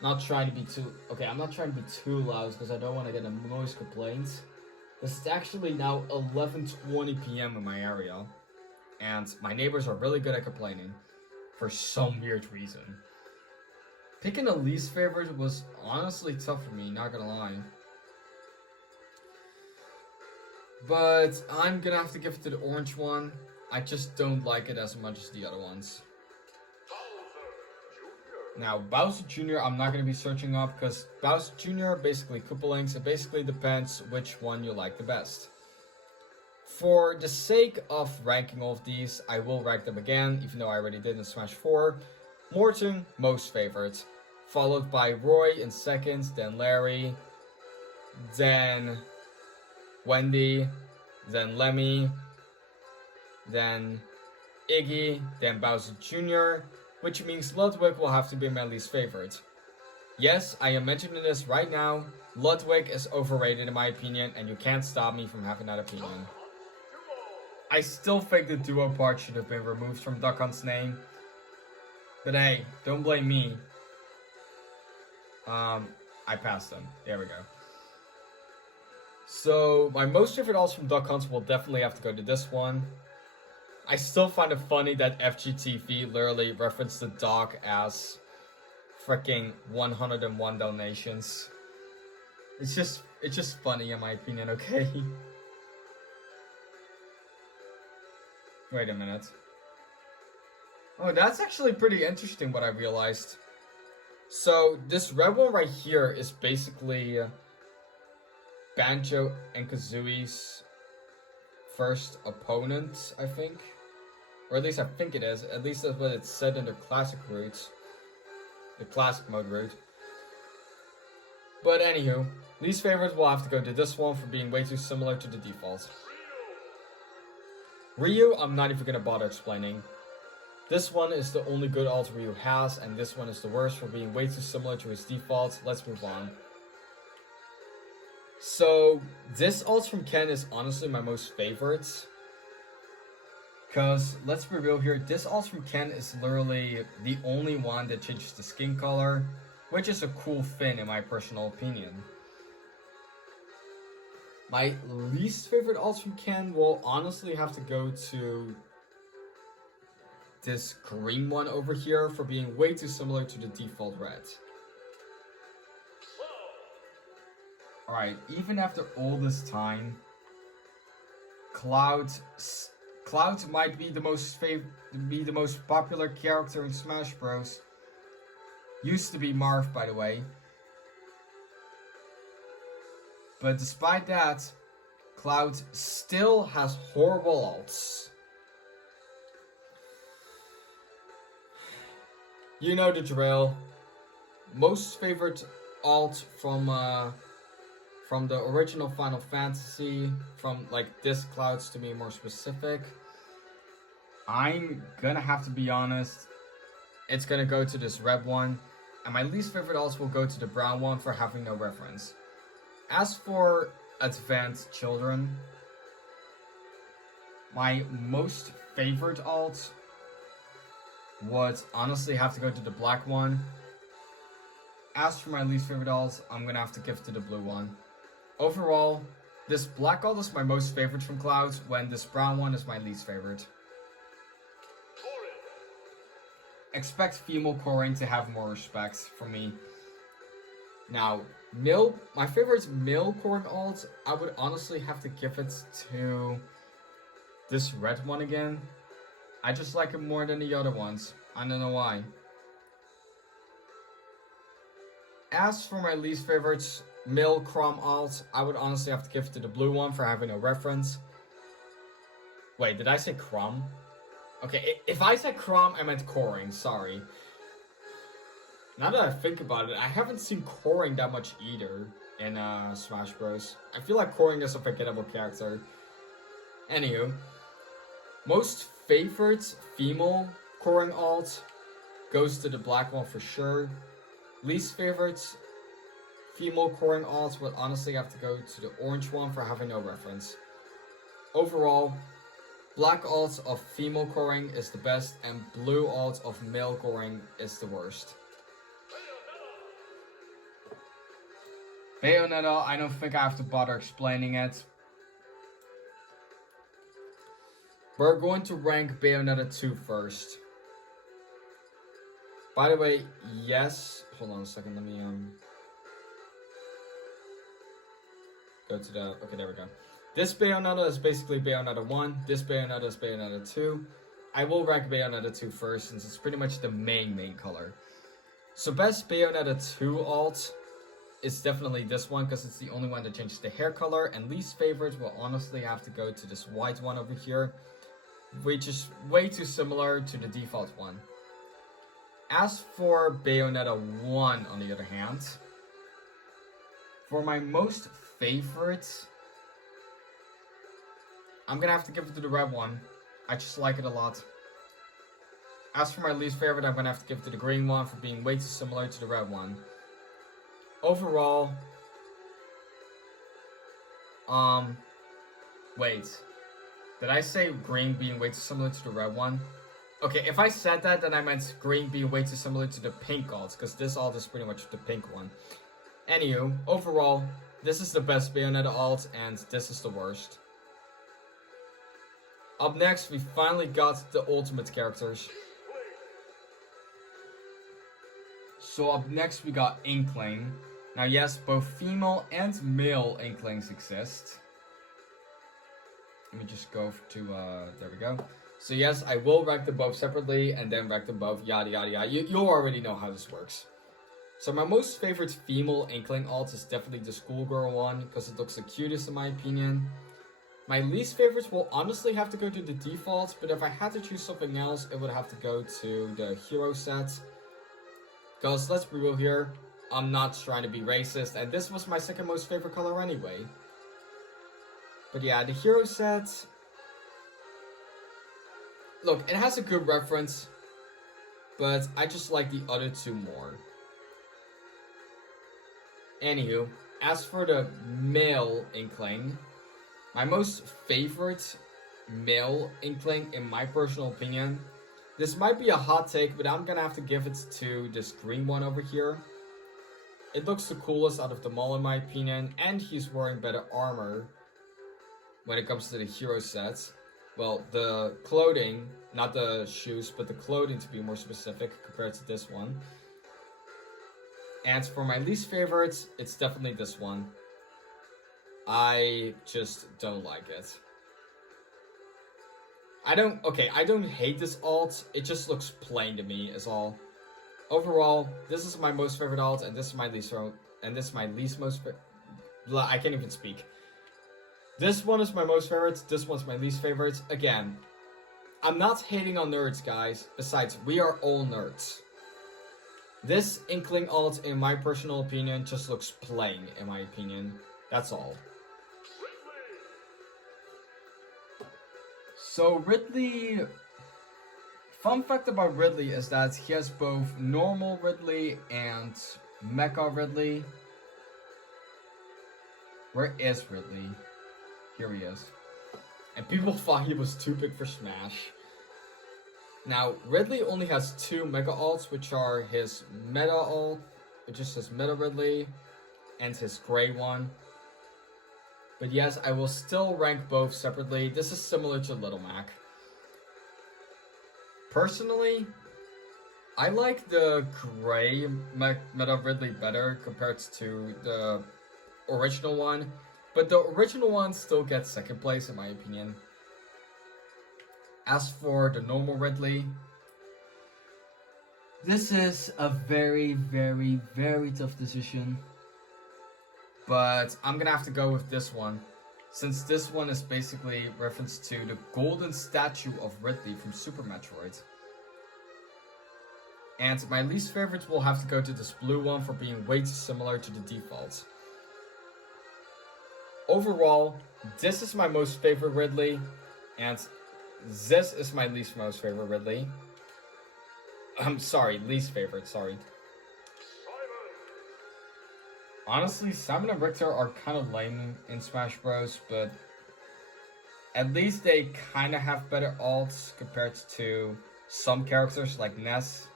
Not trying to be too... Okay, I'm not trying to be too loud because I don't want to get a noise complaint. This is actually now 11:20 p.m. in my area. And my neighbors are really good at complaining. For some weird reason. Picking a least favorite was honestly tough for me, not gonna lie. But I'm gonna have to give it to the orange one. I just don't like it as much as the other ones. Now, Bowser Jr. I'm not gonna be searching up because Bowser Jr. basically Koopalinks. It basically depends which one you like the best. For the sake of ranking all of these, I will rank them again, even though I already did in Smash 4. Morton, most favorite. Followed by Roy in second, then Larry, then Wendy, then Lemmy, then Iggy, then Bowser Jr., which means Ludwig will have to be my least favorite. Yes, I am mentioning this right now. Ludwig is overrated in my opinion, and you can't stop me from having that opinion. I still think the duo part should have been removed from Duck Hunt's name. But hey, don't blame me. I passed them. There we go. So, my most favorite alts from Duck Hunt will definitely have to go to this one. I still find it funny that FGTV literally referenced the dog as freaking 101 Dalmatians. It's just funny in my opinion, okay? Wait a minute. Oh, that's actually pretty interesting what I realized. So, this red one right here is basically Banjo and Kazooie's first opponent, I think. Or at least I think it is. At least that's what it said in the classic route. The classic mode route. But anywho, least favorites will have to go to this one for being way too similar to the default. Ryu, I'm not even gonna bother explaining. This one is the only good alt Ryu has, and this one is the worst for being way too similar to his default. Let's move on. So, this alt from Ken is honestly my most favorite. Because, let's be real here, this alt from Ken is literally the only one that changes the skin color, which is a cool thing in my personal opinion. My least favorite alt from Ken will honestly have to go to this green one over here for being way too similar to the default red. Alright, even after all this time, Cloud might be the most popular character in Smash Bros. Used to be Marth, by the way. But despite that, Cloud still has horrible alts. You know the drill. Most favorite alt from the original Final Fantasy, from like this Clouds to be more specific. I'm gonna have to be honest. It's gonna go to this red one, and my least favorite alt will go to the brown one for having no reference. As for Advanced Children, my most favorite alt would honestly have to go to the black one. As for my least favorite alt, I'm gonna have to give to the blue one. Overall, this black alt is my most favorite from Clouds, when this brown one is my least favorite. Expect female Corrin to have more respect for me. Now, my favorite male Corrin alt, I would honestly have to give it to this red one again. I just like it more than the other ones. I don't know why. As for my least favorites, male Chrom alt, I would honestly have to give it to the blue one for having a reference. Wait, did I say Chrom? Okay, if I said Chrom, I meant Coring, sorry. Now that I think about it, I haven't seen Coring that much either in Smash Bros. I feel like Coring is a forgettable character. Anywho, most favorite female Coring alt goes to the black one for sure. Least favorite female Coring alt would honestly have to go to the orange one for having no reference. Overall, black alt of female Coring is the best and blue alt of male Coring is the worst. Bayonetta, I don't think I have to bother explaining it. We're going to rank Bayonetta 2 first. By the way, yes. Hold on a second, let me go to the... Okay, there we go. This Bayonetta is basically Bayonetta 1. This Bayonetta is Bayonetta 2. I will rank Bayonetta 2 first since it's pretty much the main color. So best Bayonetta 2 alt is definitely this one because it's the only one that changes the hair color. And least favorite will honestly have to go to this white one over here, which is way too similar to the default one. As for Bayonetta 1, on the other hand, for my most favorite, I'm gonna have to give it to the red one. I just like it a lot. As for my least favorite, I'm gonna have to give it to the green one for being way too similar to the red one. Overall, wait. Did I say green being way too similar to the red one? Okay, if I said that, then I meant green being way too similar to the pink alt, because this alt is pretty much the pink one. Anywho, overall, this is the best Bayonetta alt, and this is the worst. Up next, we finally got the ultimate characters. So up next, we got Inkling. Now yes, both female and male Inklings exist. Let me just go to, there we go. So yes, I will rank them both separately and then rank them both, yada yada yada. You'll already know how this works. So my most favorite female Inkling alt is definitely the schoolgirl one, because it looks the cutest in my opinion. My least favorites will honestly have to go to the default, but if I had to choose something else, it would have to go to the hero set. Because let's be real here, I'm not trying to be racist, and this was my second most favorite color anyway. But yeah, the hero set... Look, it has a good reference, but I just like the other two more. Anywho, as for the male Inkling, my most favorite male Inkling, in my personal opinion, this might be a hot take, but I'm gonna have to give it to this green one over here. It looks the coolest out of them all in my opinion, and he's wearing better armor when it comes to the hero set. Well, the clothing, not the shoes, but the clothing to be more specific compared to this one. And for my least favorites, it's definitely this one. I just don't like it. I don't hate this alt, it just looks plain to me is all. Overall, this is my most favorite alt, and this is my least most I can't even speak. This one is my most favorite, this one's my least favorite. Again, I'm not hating on nerds, guys. Besides, we are all nerds. This Inkling alt, in my personal opinion, just looks plain, in my opinion. That's all. So Ridley, fun fact about Ridley is that he has both normal Ridley and Mecha Ridley. Where is Ridley? Here he is. And people thought he was too big for Smash. Now, Ridley only has two Mega Alts, which are his Meta Alt, which is his Meta Ridley, and his Grey one. But yes, I will still rank both separately. This is similar to Little Mac. Personally, I like the Grey Meta Ridley better compared to the original one. But the original one still gets second place in my opinion. As for the normal Ridley, this is a very, very, very tough decision. but I'm gonna have to go with this one, since this one is basically reference to the golden statue of Ridley from Super Metroid. And my least favorite will have to go to this blue one for being way too similar to the default. Overall, this is my most favorite Ridley, and this is my least most favorite Ridley. I'm sorry, least favorite, sorry. Honestly, Simon and Richter are kind of lame in Smash Bros, but at least they kind of have better alts compared to some characters like Ness.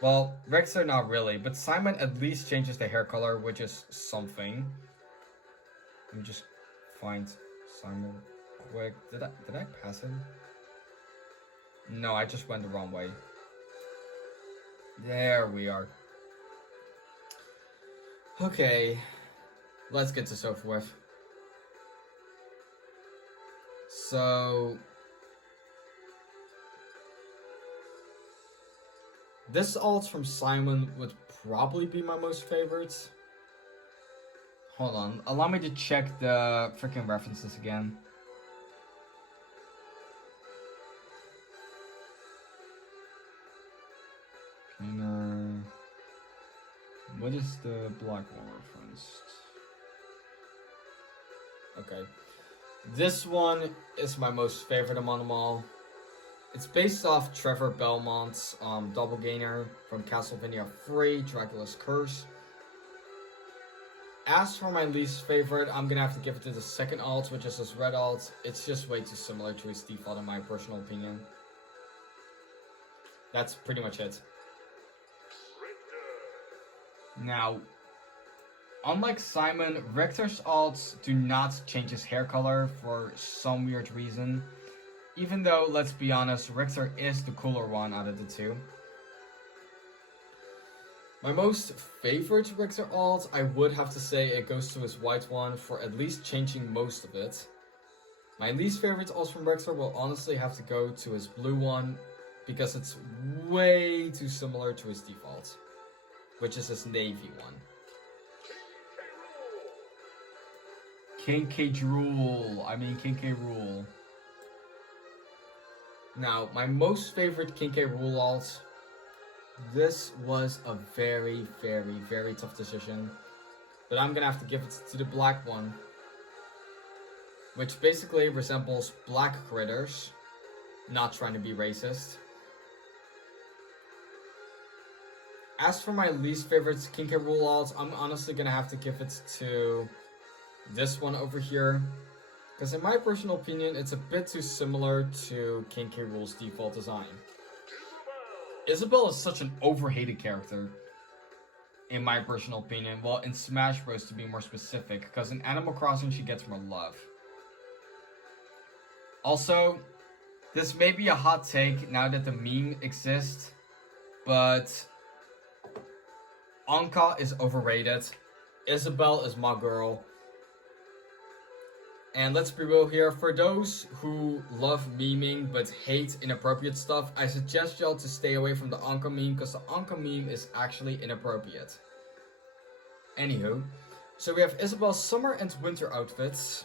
Well, Richter not really, but Simon at least changes the hair color, which is something. Let me just find Simon quick. Did I pass him? No, I just went the wrong way. There we are. Okay, let's get this over with. So, this alt from Simon would probably be my most favorite. Hold on, allow me to check the freaking references again. What is the black one referenced? Okay. This one is my most favorite among them all. It's based off Trevor Belmont's doppelganger from Castlevania 3, Dracula's Curse. As for my least favorite, I'm gonna have to give it to the second alt, which is his red alt. It's just way too similar to his default in my personal opinion. That's pretty much it. Now, unlike Simon, Richter's alts do not change his hair color for some weird reason. Even though, let's be honest, Richter is the cooler one out of the two. My most favorite Richter alt, I would have to say it goes to his white one for at least changing most of it. My least favorite alt from Richter will honestly have to go to his blue one because it's way too similar to his default, which is his navy one. King K. Drool. King K. Rool. Now, my most favorite King K. Rool alt. This was a very, very, very tough decision. But I'm gonna have to give it to the black one, which basically resembles black critters. Not trying to be racist. As for my least favorite King K. Rool alts, I'm honestly gonna have to give it to this one over here. Because in my personal opinion, it's a bit too similar to King K. Rool's default design. Isabelle is such an overhated character, in my personal opinion. Well, in Smash Bros. To be more specific, because in Animal Crossing she gets more love. Also, this may be a hot take now that the meme exists, but Anka is overrated. Isabelle is my girl. And let's be real here, for those who love memeing but hate inappropriate stuff, I suggest y'all to stay away from the Anka meme because the Anka meme is actually inappropriate. Anywho, so we have Isabelle's summer and winter outfits.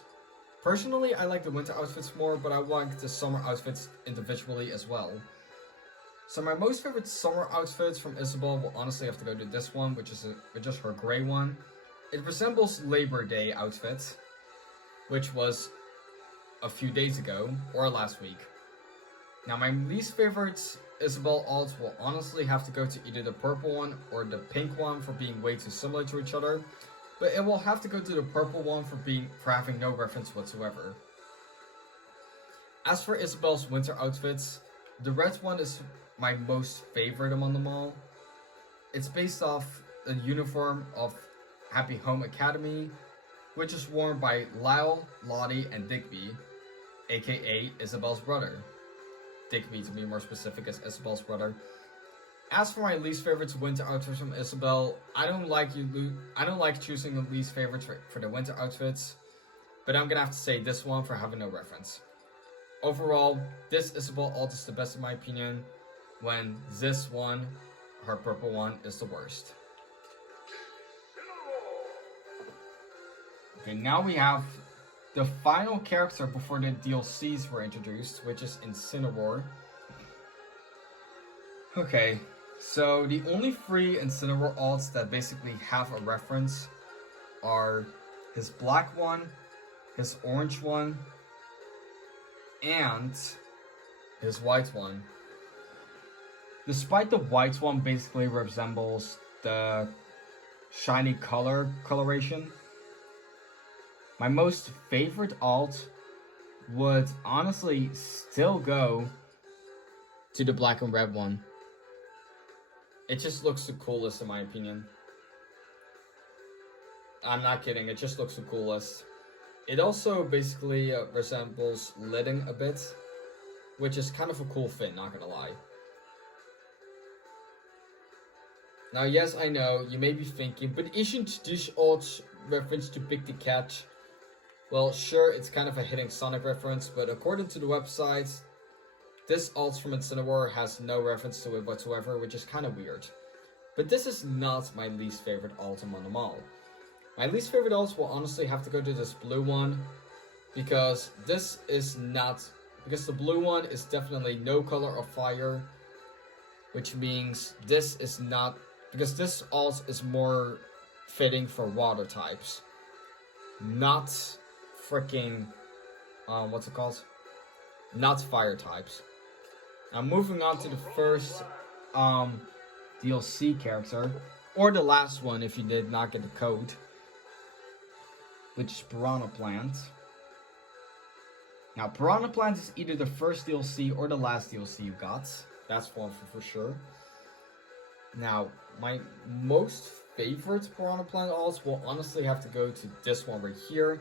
Personally, I like the winter outfits more, but I like the summer outfits individually as well. So my most favorite summer outfits from Isabelle will honestly have to go to this one, which is her gray one. It resembles Labor Day outfit, which was a few days ago, or last week. Now my least favorite Isabelle alt will honestly have to go to either the purple one or the pink one for being way too similar to each other, but it will have to go to the purple one for having no reference whatsoever. As for Isabelle's winter outfits, the red one is my most favorite among them all. It's based off a uniform of Happy Home Academy, which is worn by Lyle, Lottie, and Digby, aka Isabelle's brother. Digby, to be more specific, is Isabelle's brother. As for my least favorites winter outfits from Isabelle, I don't like choosing the least favorites for the winter outfits, but I'm gonna have to say this one for having no reference. Overall, this Isabelle alt is the best in my opinion, when this one, her purple one, is the worst. Okay, now we have the final character before the DLCs were introduced, which is Incineroar. Okay, so the only three Incineroar alts that basically have a reference are his black one, his orange one, and his white one. Despite the white one basically resembles the shiny coloration, my most favorite alt would honestly still go to the black and red one. It just looks the coolest in my opinion. I'm not kidding, it just looks the coolest. It also basically resembles Lidding a bit, which is kind of a cool fit, not gonna lie. Now, yes, I know, you may be thinking, but isn't this alt reference to Big the Cat? Well, sure, it's kind of a hitting Sonic reference, but according to the website, this alt from Incineroar has no reference to it whatsoever, which is kind of weird. But this is not my least favorite alt among them all. My least favorite alt will honestly have to go to this blue one, because the blue one is definitely no color of fire, which means this is not, because this alt is more fitting for water types, not freaking, what's it called? Not fire types. Now moving on to the first DLC character, or the last one if you did not get the code, which is Piranha Plant. Now Piranha Plant is either the first DLC or the last DLC you got. That's one for sure. Now, my most favorite Piranha Plant alts will honestly have to go to this one right here.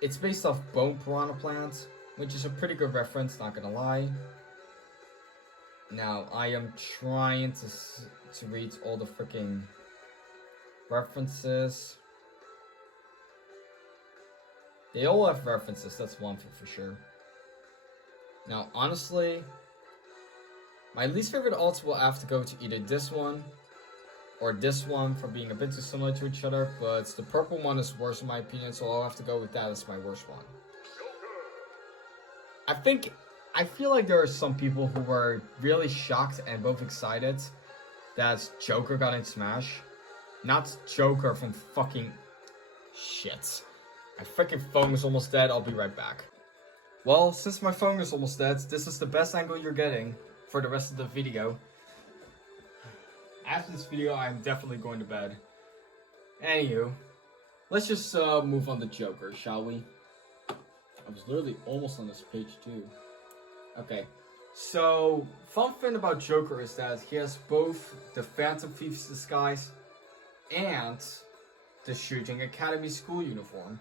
It's based off Bone Piranha Plant, which is a pretty good reference, not gonna lie. Now, I am trying to read all the freaking references. They all have references, that's one thing for sure. Now, honestly, my least favorite alts will have to go to either this one or this one for being a bit too similar to each other, but the purple one is worse in my opinion, so I'll have to go with that as my worst one. I feel like there are some people who were really shocked and both excited that Joker got in Smash. Not Joker from fucking... Shit. My freaking phone is almost dead, I'll be right back. Well, since my phone is almost dead, this is the best angle you're getting for the rest of the video. After this video, I'm definitely going to bed. Anywho, let's just move on to Joker, shall we? I was literally almost on this page too. Okay, so fun thing about Joker is that he has both the Phantom Thief's disguise and the Shooting Academy school uniform.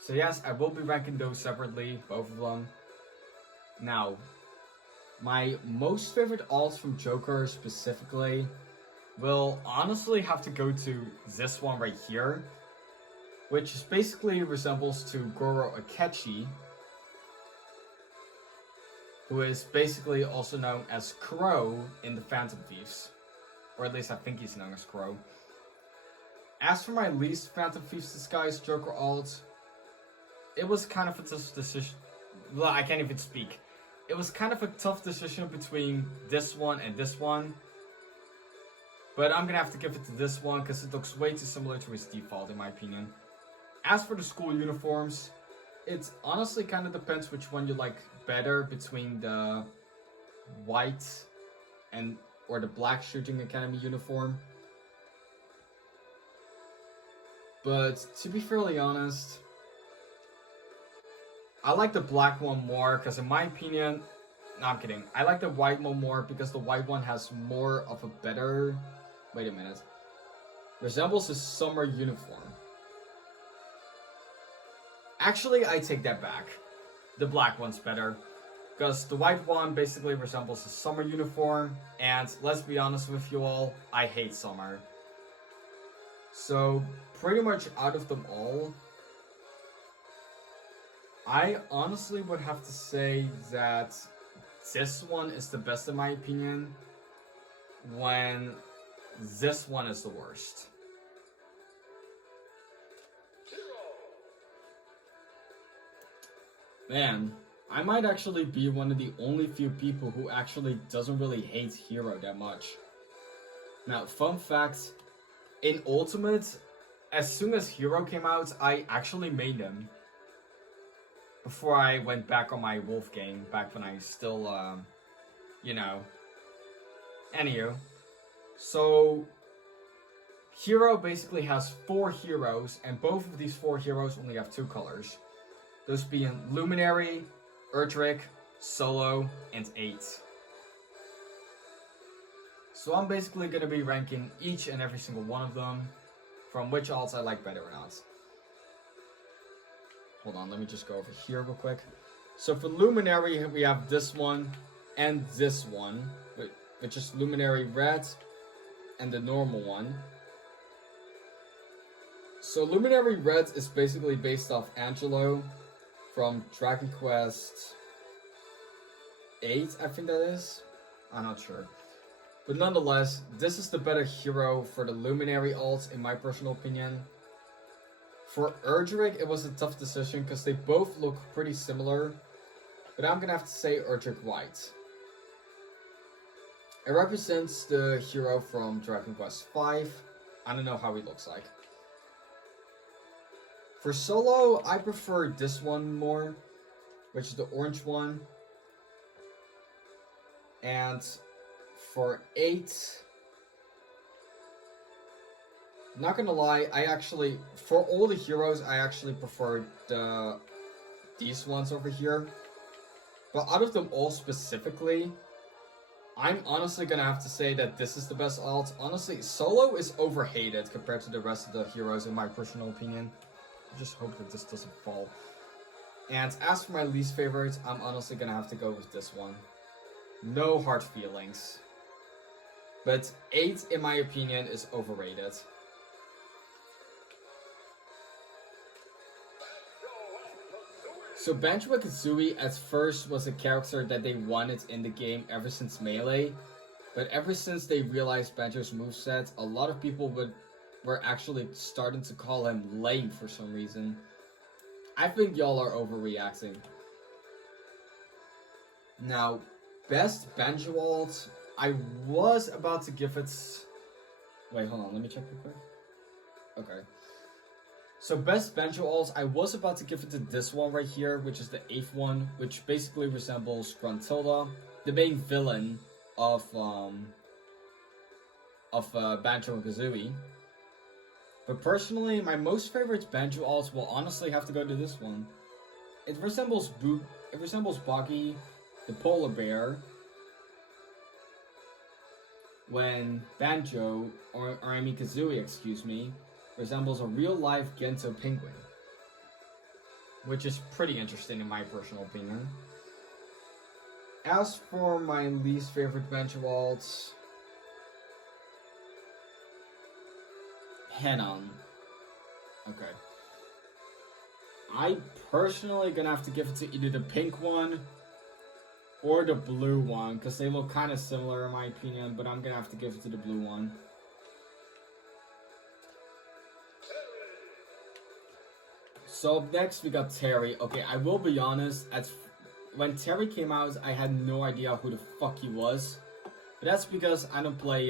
So yes, I will be ranking those separately, both of them. Now, my most favorite alts from Joker specifically will honestly have to go to this one right here, which basically resembles to Goro Akechi, who is basically also known as Crow in the Phantom Thieves. Or at least I think he's known as Crow. As for my least Phantom Thieves disguise Joker alt, it was kind of a tough decision. Well, I can't even speak. It was kind of a tough decision between this one and this one. But I'm gonna have to give it to this one because it looks way too similar to his default in my opinion. As for the school uniforms, it honestly kind of depends which one you like better between the white or the black Shooting Academy uniform. But to be fairly honest, I like the black one more because in my opinion, no, I'm kidding. I like the white one more because the white one has more of a better, wait a minute, resembles his summer uniform. Actually, I take that back. The black one's better because the white one basically resembles his summer uniform, and let's be honest with you all, I hate summer. So pretty much out of them all, I honestly would have to say that this one is the best in my opinion, when this one is the worst. Man, I might actually be one of the only few people who actually doesn't really hate Hero that much. Now, fun fact, in Ultimate, as soon as Hero came out, I actually made him. Before I went back on my Wolf game, back when I still, you know. Anywho, so Hero basically has 4 heroes, and both of these 4 heroes only have 2 colors. Those being Luminary, Erdrick, Solo, and 8. So I'm basically going to be ranking each and every single one of them from which alts I like better or not. Hold on, let me just go over here real quick. So for Luminary, we have this one and this one, which is Luminary Red and the normal one. So Luminary Red is basically based off Angelo from Dragon Quest 8, I think that is. I'm not sure. But nonetheless, this is the better hero for the Luminary alts in my personal opinion. For Erdrick, it was a tough decision because they both look pretty similar. But I'm gonna have to say Erdrick White. It represents the hero from Dragon Quest 5. I don't know how he looks like. For Solo, I prefer this one more, which is the orange one. And for 8, not gonna lie, for all the heroes, I actually prefer these ones over here. But out of them all specifically, I'm honestly gonna have to say that this is the best alt. Honestly, Solo is overhated compared to the rest of the heroes in my personal opinion. I just hope that this doesn't fall. And as for my least favorite, I'm honestly gonna have to go with this one. No hard feelings. But 8, in my opinion, is overrated. So Banjo-Kazooie at first was a character that they wanted in the game ever since Melee. But ever since they realized Banjo's moveset, a lot of people were actually starting to call him lame for some reason. I think y'all are overreacting. Now, best Banjo alt, I was about to give it... Wait, hold on, let me check real quick. Okay. So best Banjo alt, I was about to give it to this one right here, which is the 8th one, which basically resembles Gruntilda, the main villain of Banjo-Kazooie. But personally, my most favorite Banjo alt will honestly have to go to this one. It resembles Boggy, the polar bear, when Banjo, or I mean Kazooie, excuse me, resembles a real-life Gento penguin. Which is pretty interesting in my personal opinion. As for my least favorite Banjo alts, Henan. Okay. I personally gonna have to give it to either the pink one or the blue one, because they look kind of similar in my opinion, but I'm gonna have to give it to the blue one. So up next we got Terry. Okay, I will be honest, when Terry came out, I had no idea who the fuck he was. But that's because I don't play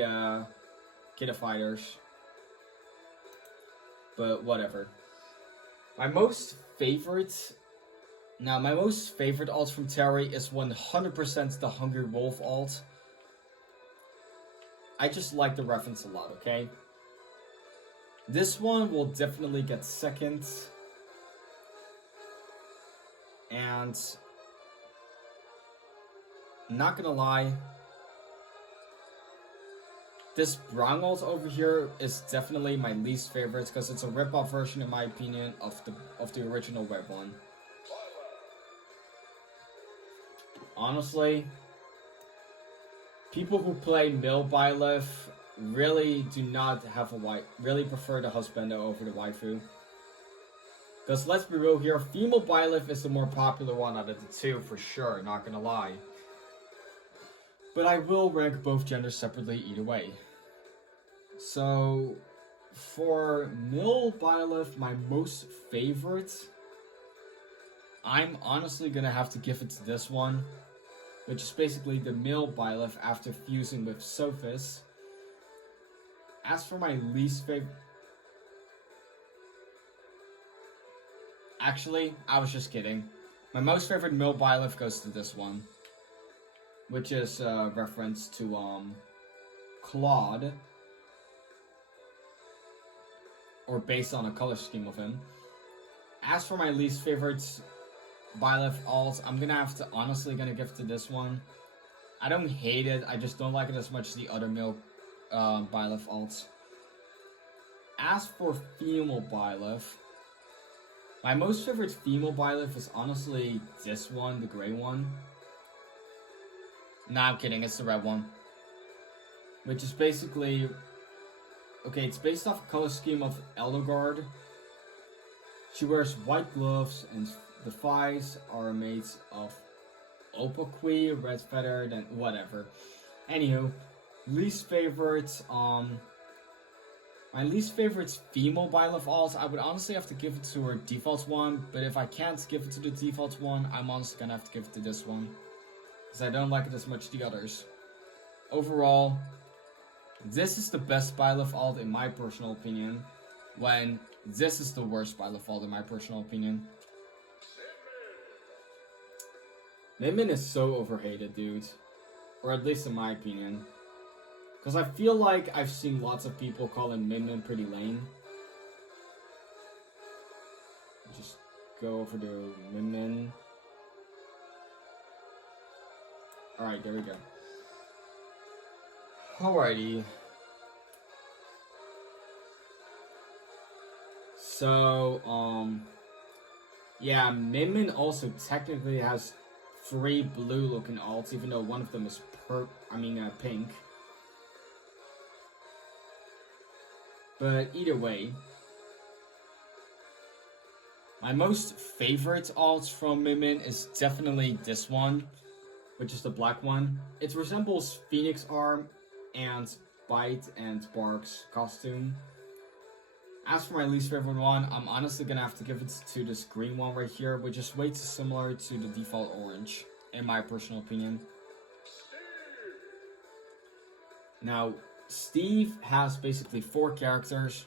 Kid of Fighters. But whatever. My most favorite alt from Terry is 100% the Hungry Wolf alt. I just like the reference a lot, okay? This one will definitely get second. And not gonna lie, this brown alt over here is definitely my least favorite because it's a rip-off version, in my opinion, of the original red one. Honestly, people who play Mil Byleth really do not have really prefer the husbando over the waifu. Because let's be real here, female Byleth is the more popular one out of the two for sure, not gonna lie. But I will rank both genders separately either way. So, for Mil Byleth, my most favorite I'm honestly gonna have to give it to this one, which is basically the male Byleth after fusing with Sophis. As for my least favorite... Actually, I was just kidding. My most favorite male Byleth goes to this one, which is a reference to, Claude, or based on a color scheme of him. As for my least favorite Byleth alts, I'm honestly gonna give it to this one. I don't hate it, I just don't like it as much as the other male Byleth alts. As for female Byleth, my most favorite female Byleth is honestly this one, the gray one. Nah, I'm kidding, it's the red one. Which is basically... Okay, it's based off a color scheme of Eldogard. She wears white gloves, and the thighs are made of Opaqui, red feathered, and whatever. Anywho, least favorite, my least favorite female Byleth alt, I would honestly have to give it to her default one, but if I can't give it to the default one, I'm honestly gonna have to give it to this one, because I don't like it as much as the others. Overall, this is the best Byleth alt in my personal opinion, when this is the worst Byleth alt in my personal opinion. Min is so overhated, dude. Or at least in my opinion. Because I feel like I've seen lots of people calling Min pretty lame. Just go over to Min. Alright, there we go. Alrighty. So, yeah, Min also technically has 3 blue-looking alts, even though one of them is pink. But either way, my most favorite alt from Min is definitely this one, which is the black one. It resembles Phoenix Arm and Bite and Bark's costume. As for my least favorite one, I'm honestly gonna have to give it to this green one right here, which is way too similar to the default orange, in my personal opinion. Now, Steve has basically 4 characters,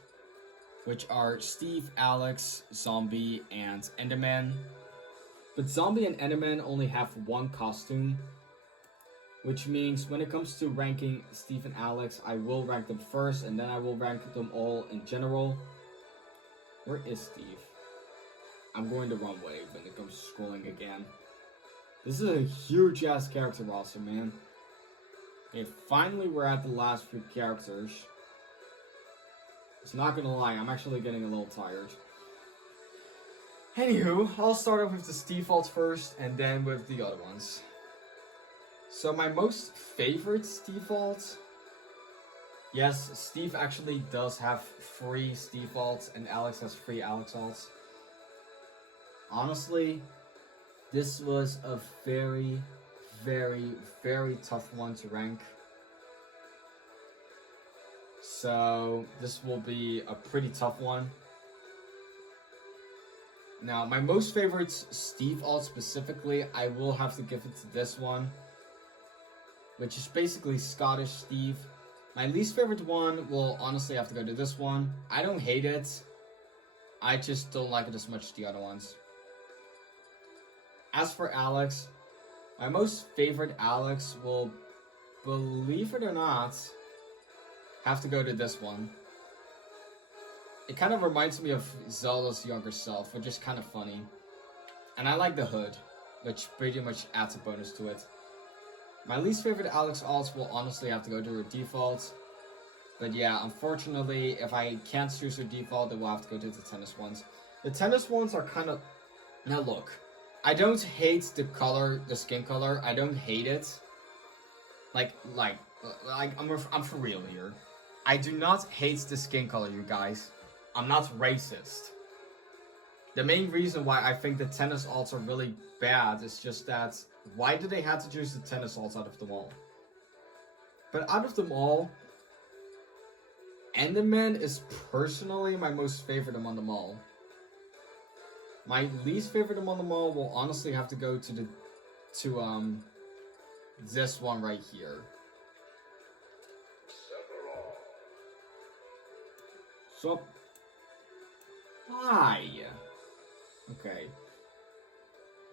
which are Steve, Alex, Zombie, and Enderman. But Zombie and Enderman only have 1 costume, which means when it comes to ranking Steve and Alex, I will rank them first, and then I will rank them all in general. Where is Steve? I'm going the wrong way when it comes to scrolling again. This is a huge ass character roster, man. Okay, finally we're at the last few characters. It's not gonna lie, I'm actually getting a little tired. Anywho, I'll start off with the Steve alt first, and then with the other ones. So my most favorite Steve alt... Yes, Steve actually does have 3 Steve alts, and Alex has 3 Alex alts. Honestly, this was a very, very, very tough one to rank. So, this will be a pretty tough one. Now, my most favorite Steve alt specifically, I will have to give it to this one, which is basically Scottish Steve. My least favorite one will honestly have to go to this one. I don't hate it, I just don't like it as much as the other ones. As for Alex, my most favorite Alex will, believe it or not, have to go to this one. It kind of reminds me of Zelda's younger self, which is kind of funny. And I like the hood, which pretty much adds a bonus to it. My least favorite Alex alts will honestly have to go to her default. But yeah, unfortunately, if I can't choose her default, then we'll have to go to the tennis ones. The tennis ones are kind of... Now look, I don't hate the color, the skin color. I don't hate it. I'm for real here. I do not hate the skin color, you guys. I'm not racist. The main reason why I think the tennis alts are really bad is just that, why do they have to choose the tennis alts out of them all? But out of them all, Enderman is personally my most favorite among them all. My least favorite among them all will honestly have to go to this one right here. So, hi. Okay.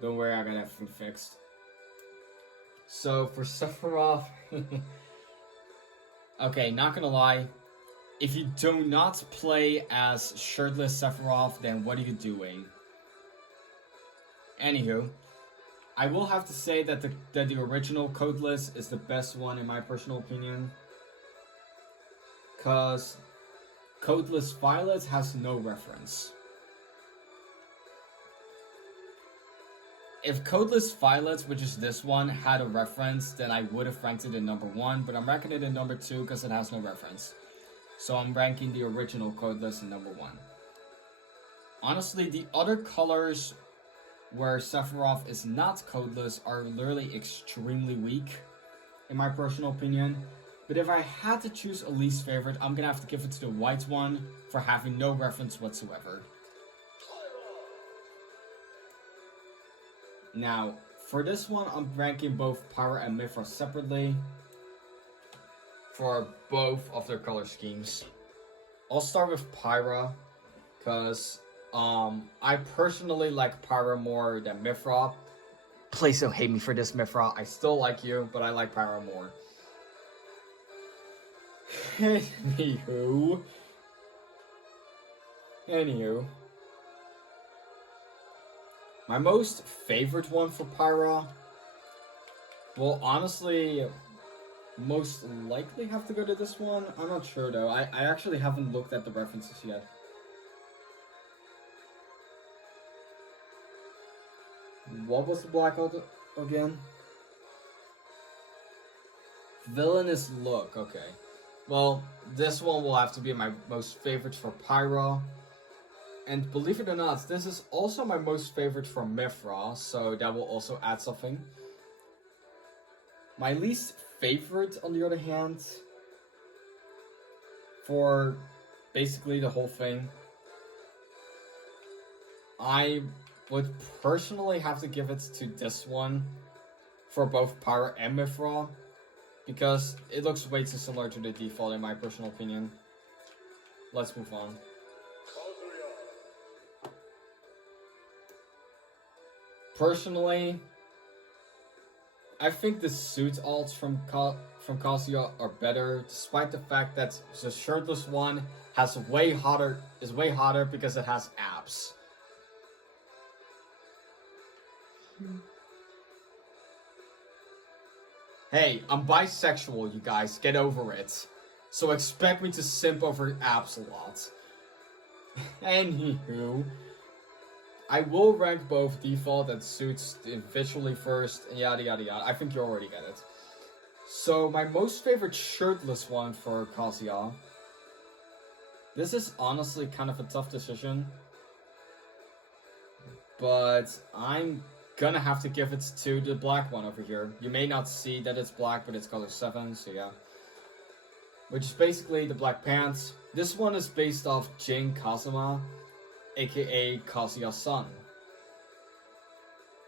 Don't worry, I got everything fixed. So for Sephiroth, okay, not gonna lie. If you do not play as shirtless Sephiroth, then what are you doing? Anywho, I will have to say that the original Codeless is the best one in my personal opinion. Cause Codeless Violet has no reference. If Codeless Violet, which is this one, had a reference, then I would have ranked it in number 1, but I'm ranking it in number 2 because it has no reference. So I'm ranking the original Codeless in number 1. Honestly, the other colors where Sephiroth is not Codeless are literally extremely weak, in my personal opinion. But if I had to choose a least favorite, I'm gonna have to give it to the white one for having no reference whatsoever. Now, for this one, I'm ranking both Pyra and Mythra separately for both of their color schemes. I'll start with Pyra, because I personally like Pyra more than Mythra. Please don't hate me for this, Mythra. I still like you, but I like Pyra more. Anywho. My most favorite one for Pyra will honestly most likely have to go to this one. I'm not sure though. I actually haven't looked at the references yet. What was the black alt again? Villainous look, okay. Well, this one will have to be my most favorite for Pyra. And believe it or not, this is also my most favorite for Mythra, so that will also add something. My least favorite, on the other hand, for basically the whole thing, I would personally have to give it to this one for both Pyra and Mythra, because it looks way too similar to the default in my personal opinion. Let's move on. Personally, I think the suit alts from Kazuya are better, despite the fact that the shirtless one is way hotter because it has abs. Hey, I'm bisexual, you guys. Get over it. So expect me to simp over abs a lot. Anywho, I will rank both default and suits individually first, and yada yada yada. I think you already get it. So, my most favorite shirtless one for Kazuya. This is honestly kind of a tough decision, but I'm gonna have to give it to the black one over here. You may not see that it's black, but it's color 7, so yeah. Which is basically the black pants. This one is based off Jin Kazuma, aka Kazuya's son.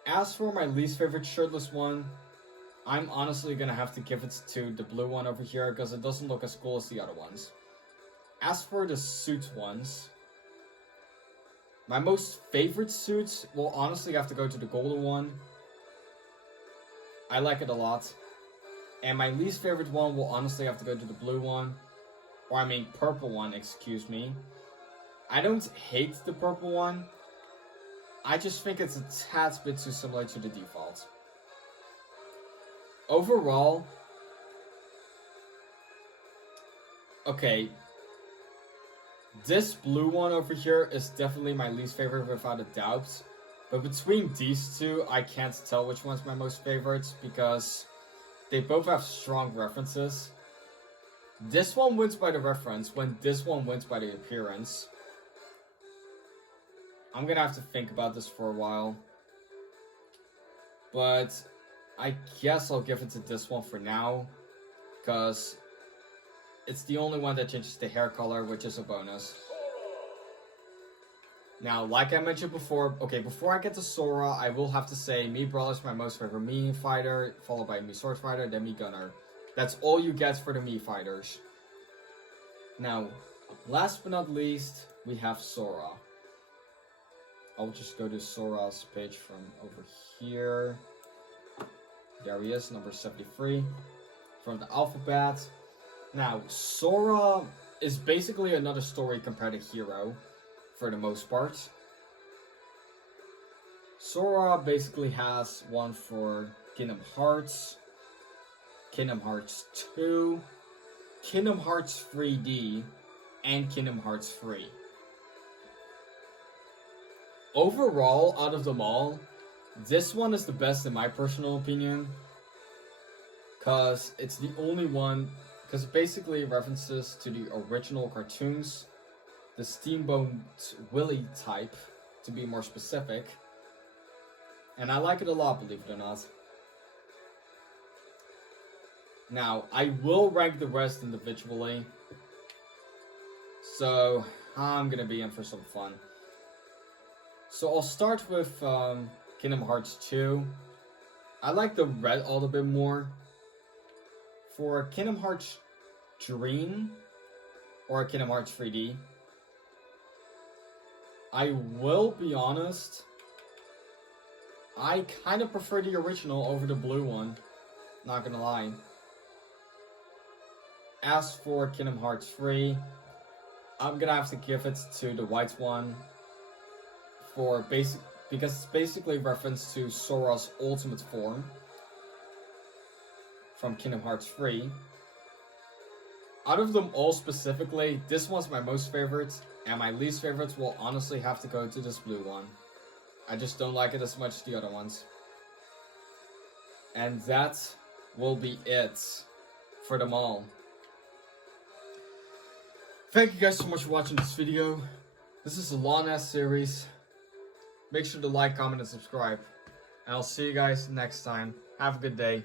As for my least favorite shirtless one, I'm honestly gonna have to give it to the blue one over here because it doesn't look as cool as the other ones. As for the suit ones, my most favorite suits will honestly have to go to the golden one. I like it a lot. And my least favorite one will honestly have to go to the blue one. Or I mean purple one, excuse me. I don't hate the purple one. I just think it's a tad bit too similar to the default. Overall, okay, this blue one over here is definitely my least favorite without a doubt. But between these two, I can't tell which one's my most favorite because they both have strong references. This one wins by the reference when this one wins by the appearance. I'm gonna have to think about this for a while. But I guess I'll give it to this one for now, because it's the only one that changes the hair color, which is a bonus. Now, like I mentioned before, okay, before I get to Sora, I will have to say Mii Brawler is my most favorite Mii fighter, followed by Mii Sword Fighter, then Mii Gunner. That's all you get for the Mii fighters. Now, last but not least, we have Sora. I'll just go to Sora's page from over here. There he is, number 73. From the alphabet. Now, Sora is basically another story compared to Hero, for the most part. Sora basically has one for Kingdom Hearts, Kingdom Hearts 2, Kingdom Hearts 3D, and Kingdom Hearts 3. Overall, out of them all, this one is the best in my personal opinion. Because it's the only one, because it basically references to the original cartoons, the Steamboat Willie type, to be more specific. And I like it a lot, believe it or not. Now, I will rank the rest individually. So, I'm gonna be in for some fun. So, I'll start with Kingdom Hearts 2. I like the red a little bit more. For Kingdom Hearts Dream, or Kingdom Hearts 3D, I will be honest, I kind of prefer the original over the blue one, not gonna lie. As for Kingdom Hearts 3, I'm gonna have to give it to the white one because it's basically reference to Sora's ultimate form from Kingdom Hearts 3. Out of them all specifically, this one's my most favorite, and my least favorites will honestly have to go to this blue one. I just don't like it as much as the other ones. And that will be it for them all. Thank you guys so much for watching this video. This is a long-ass series. Make sure to like, comment, and subscribe. And I'll see you guys next time. Have a good day.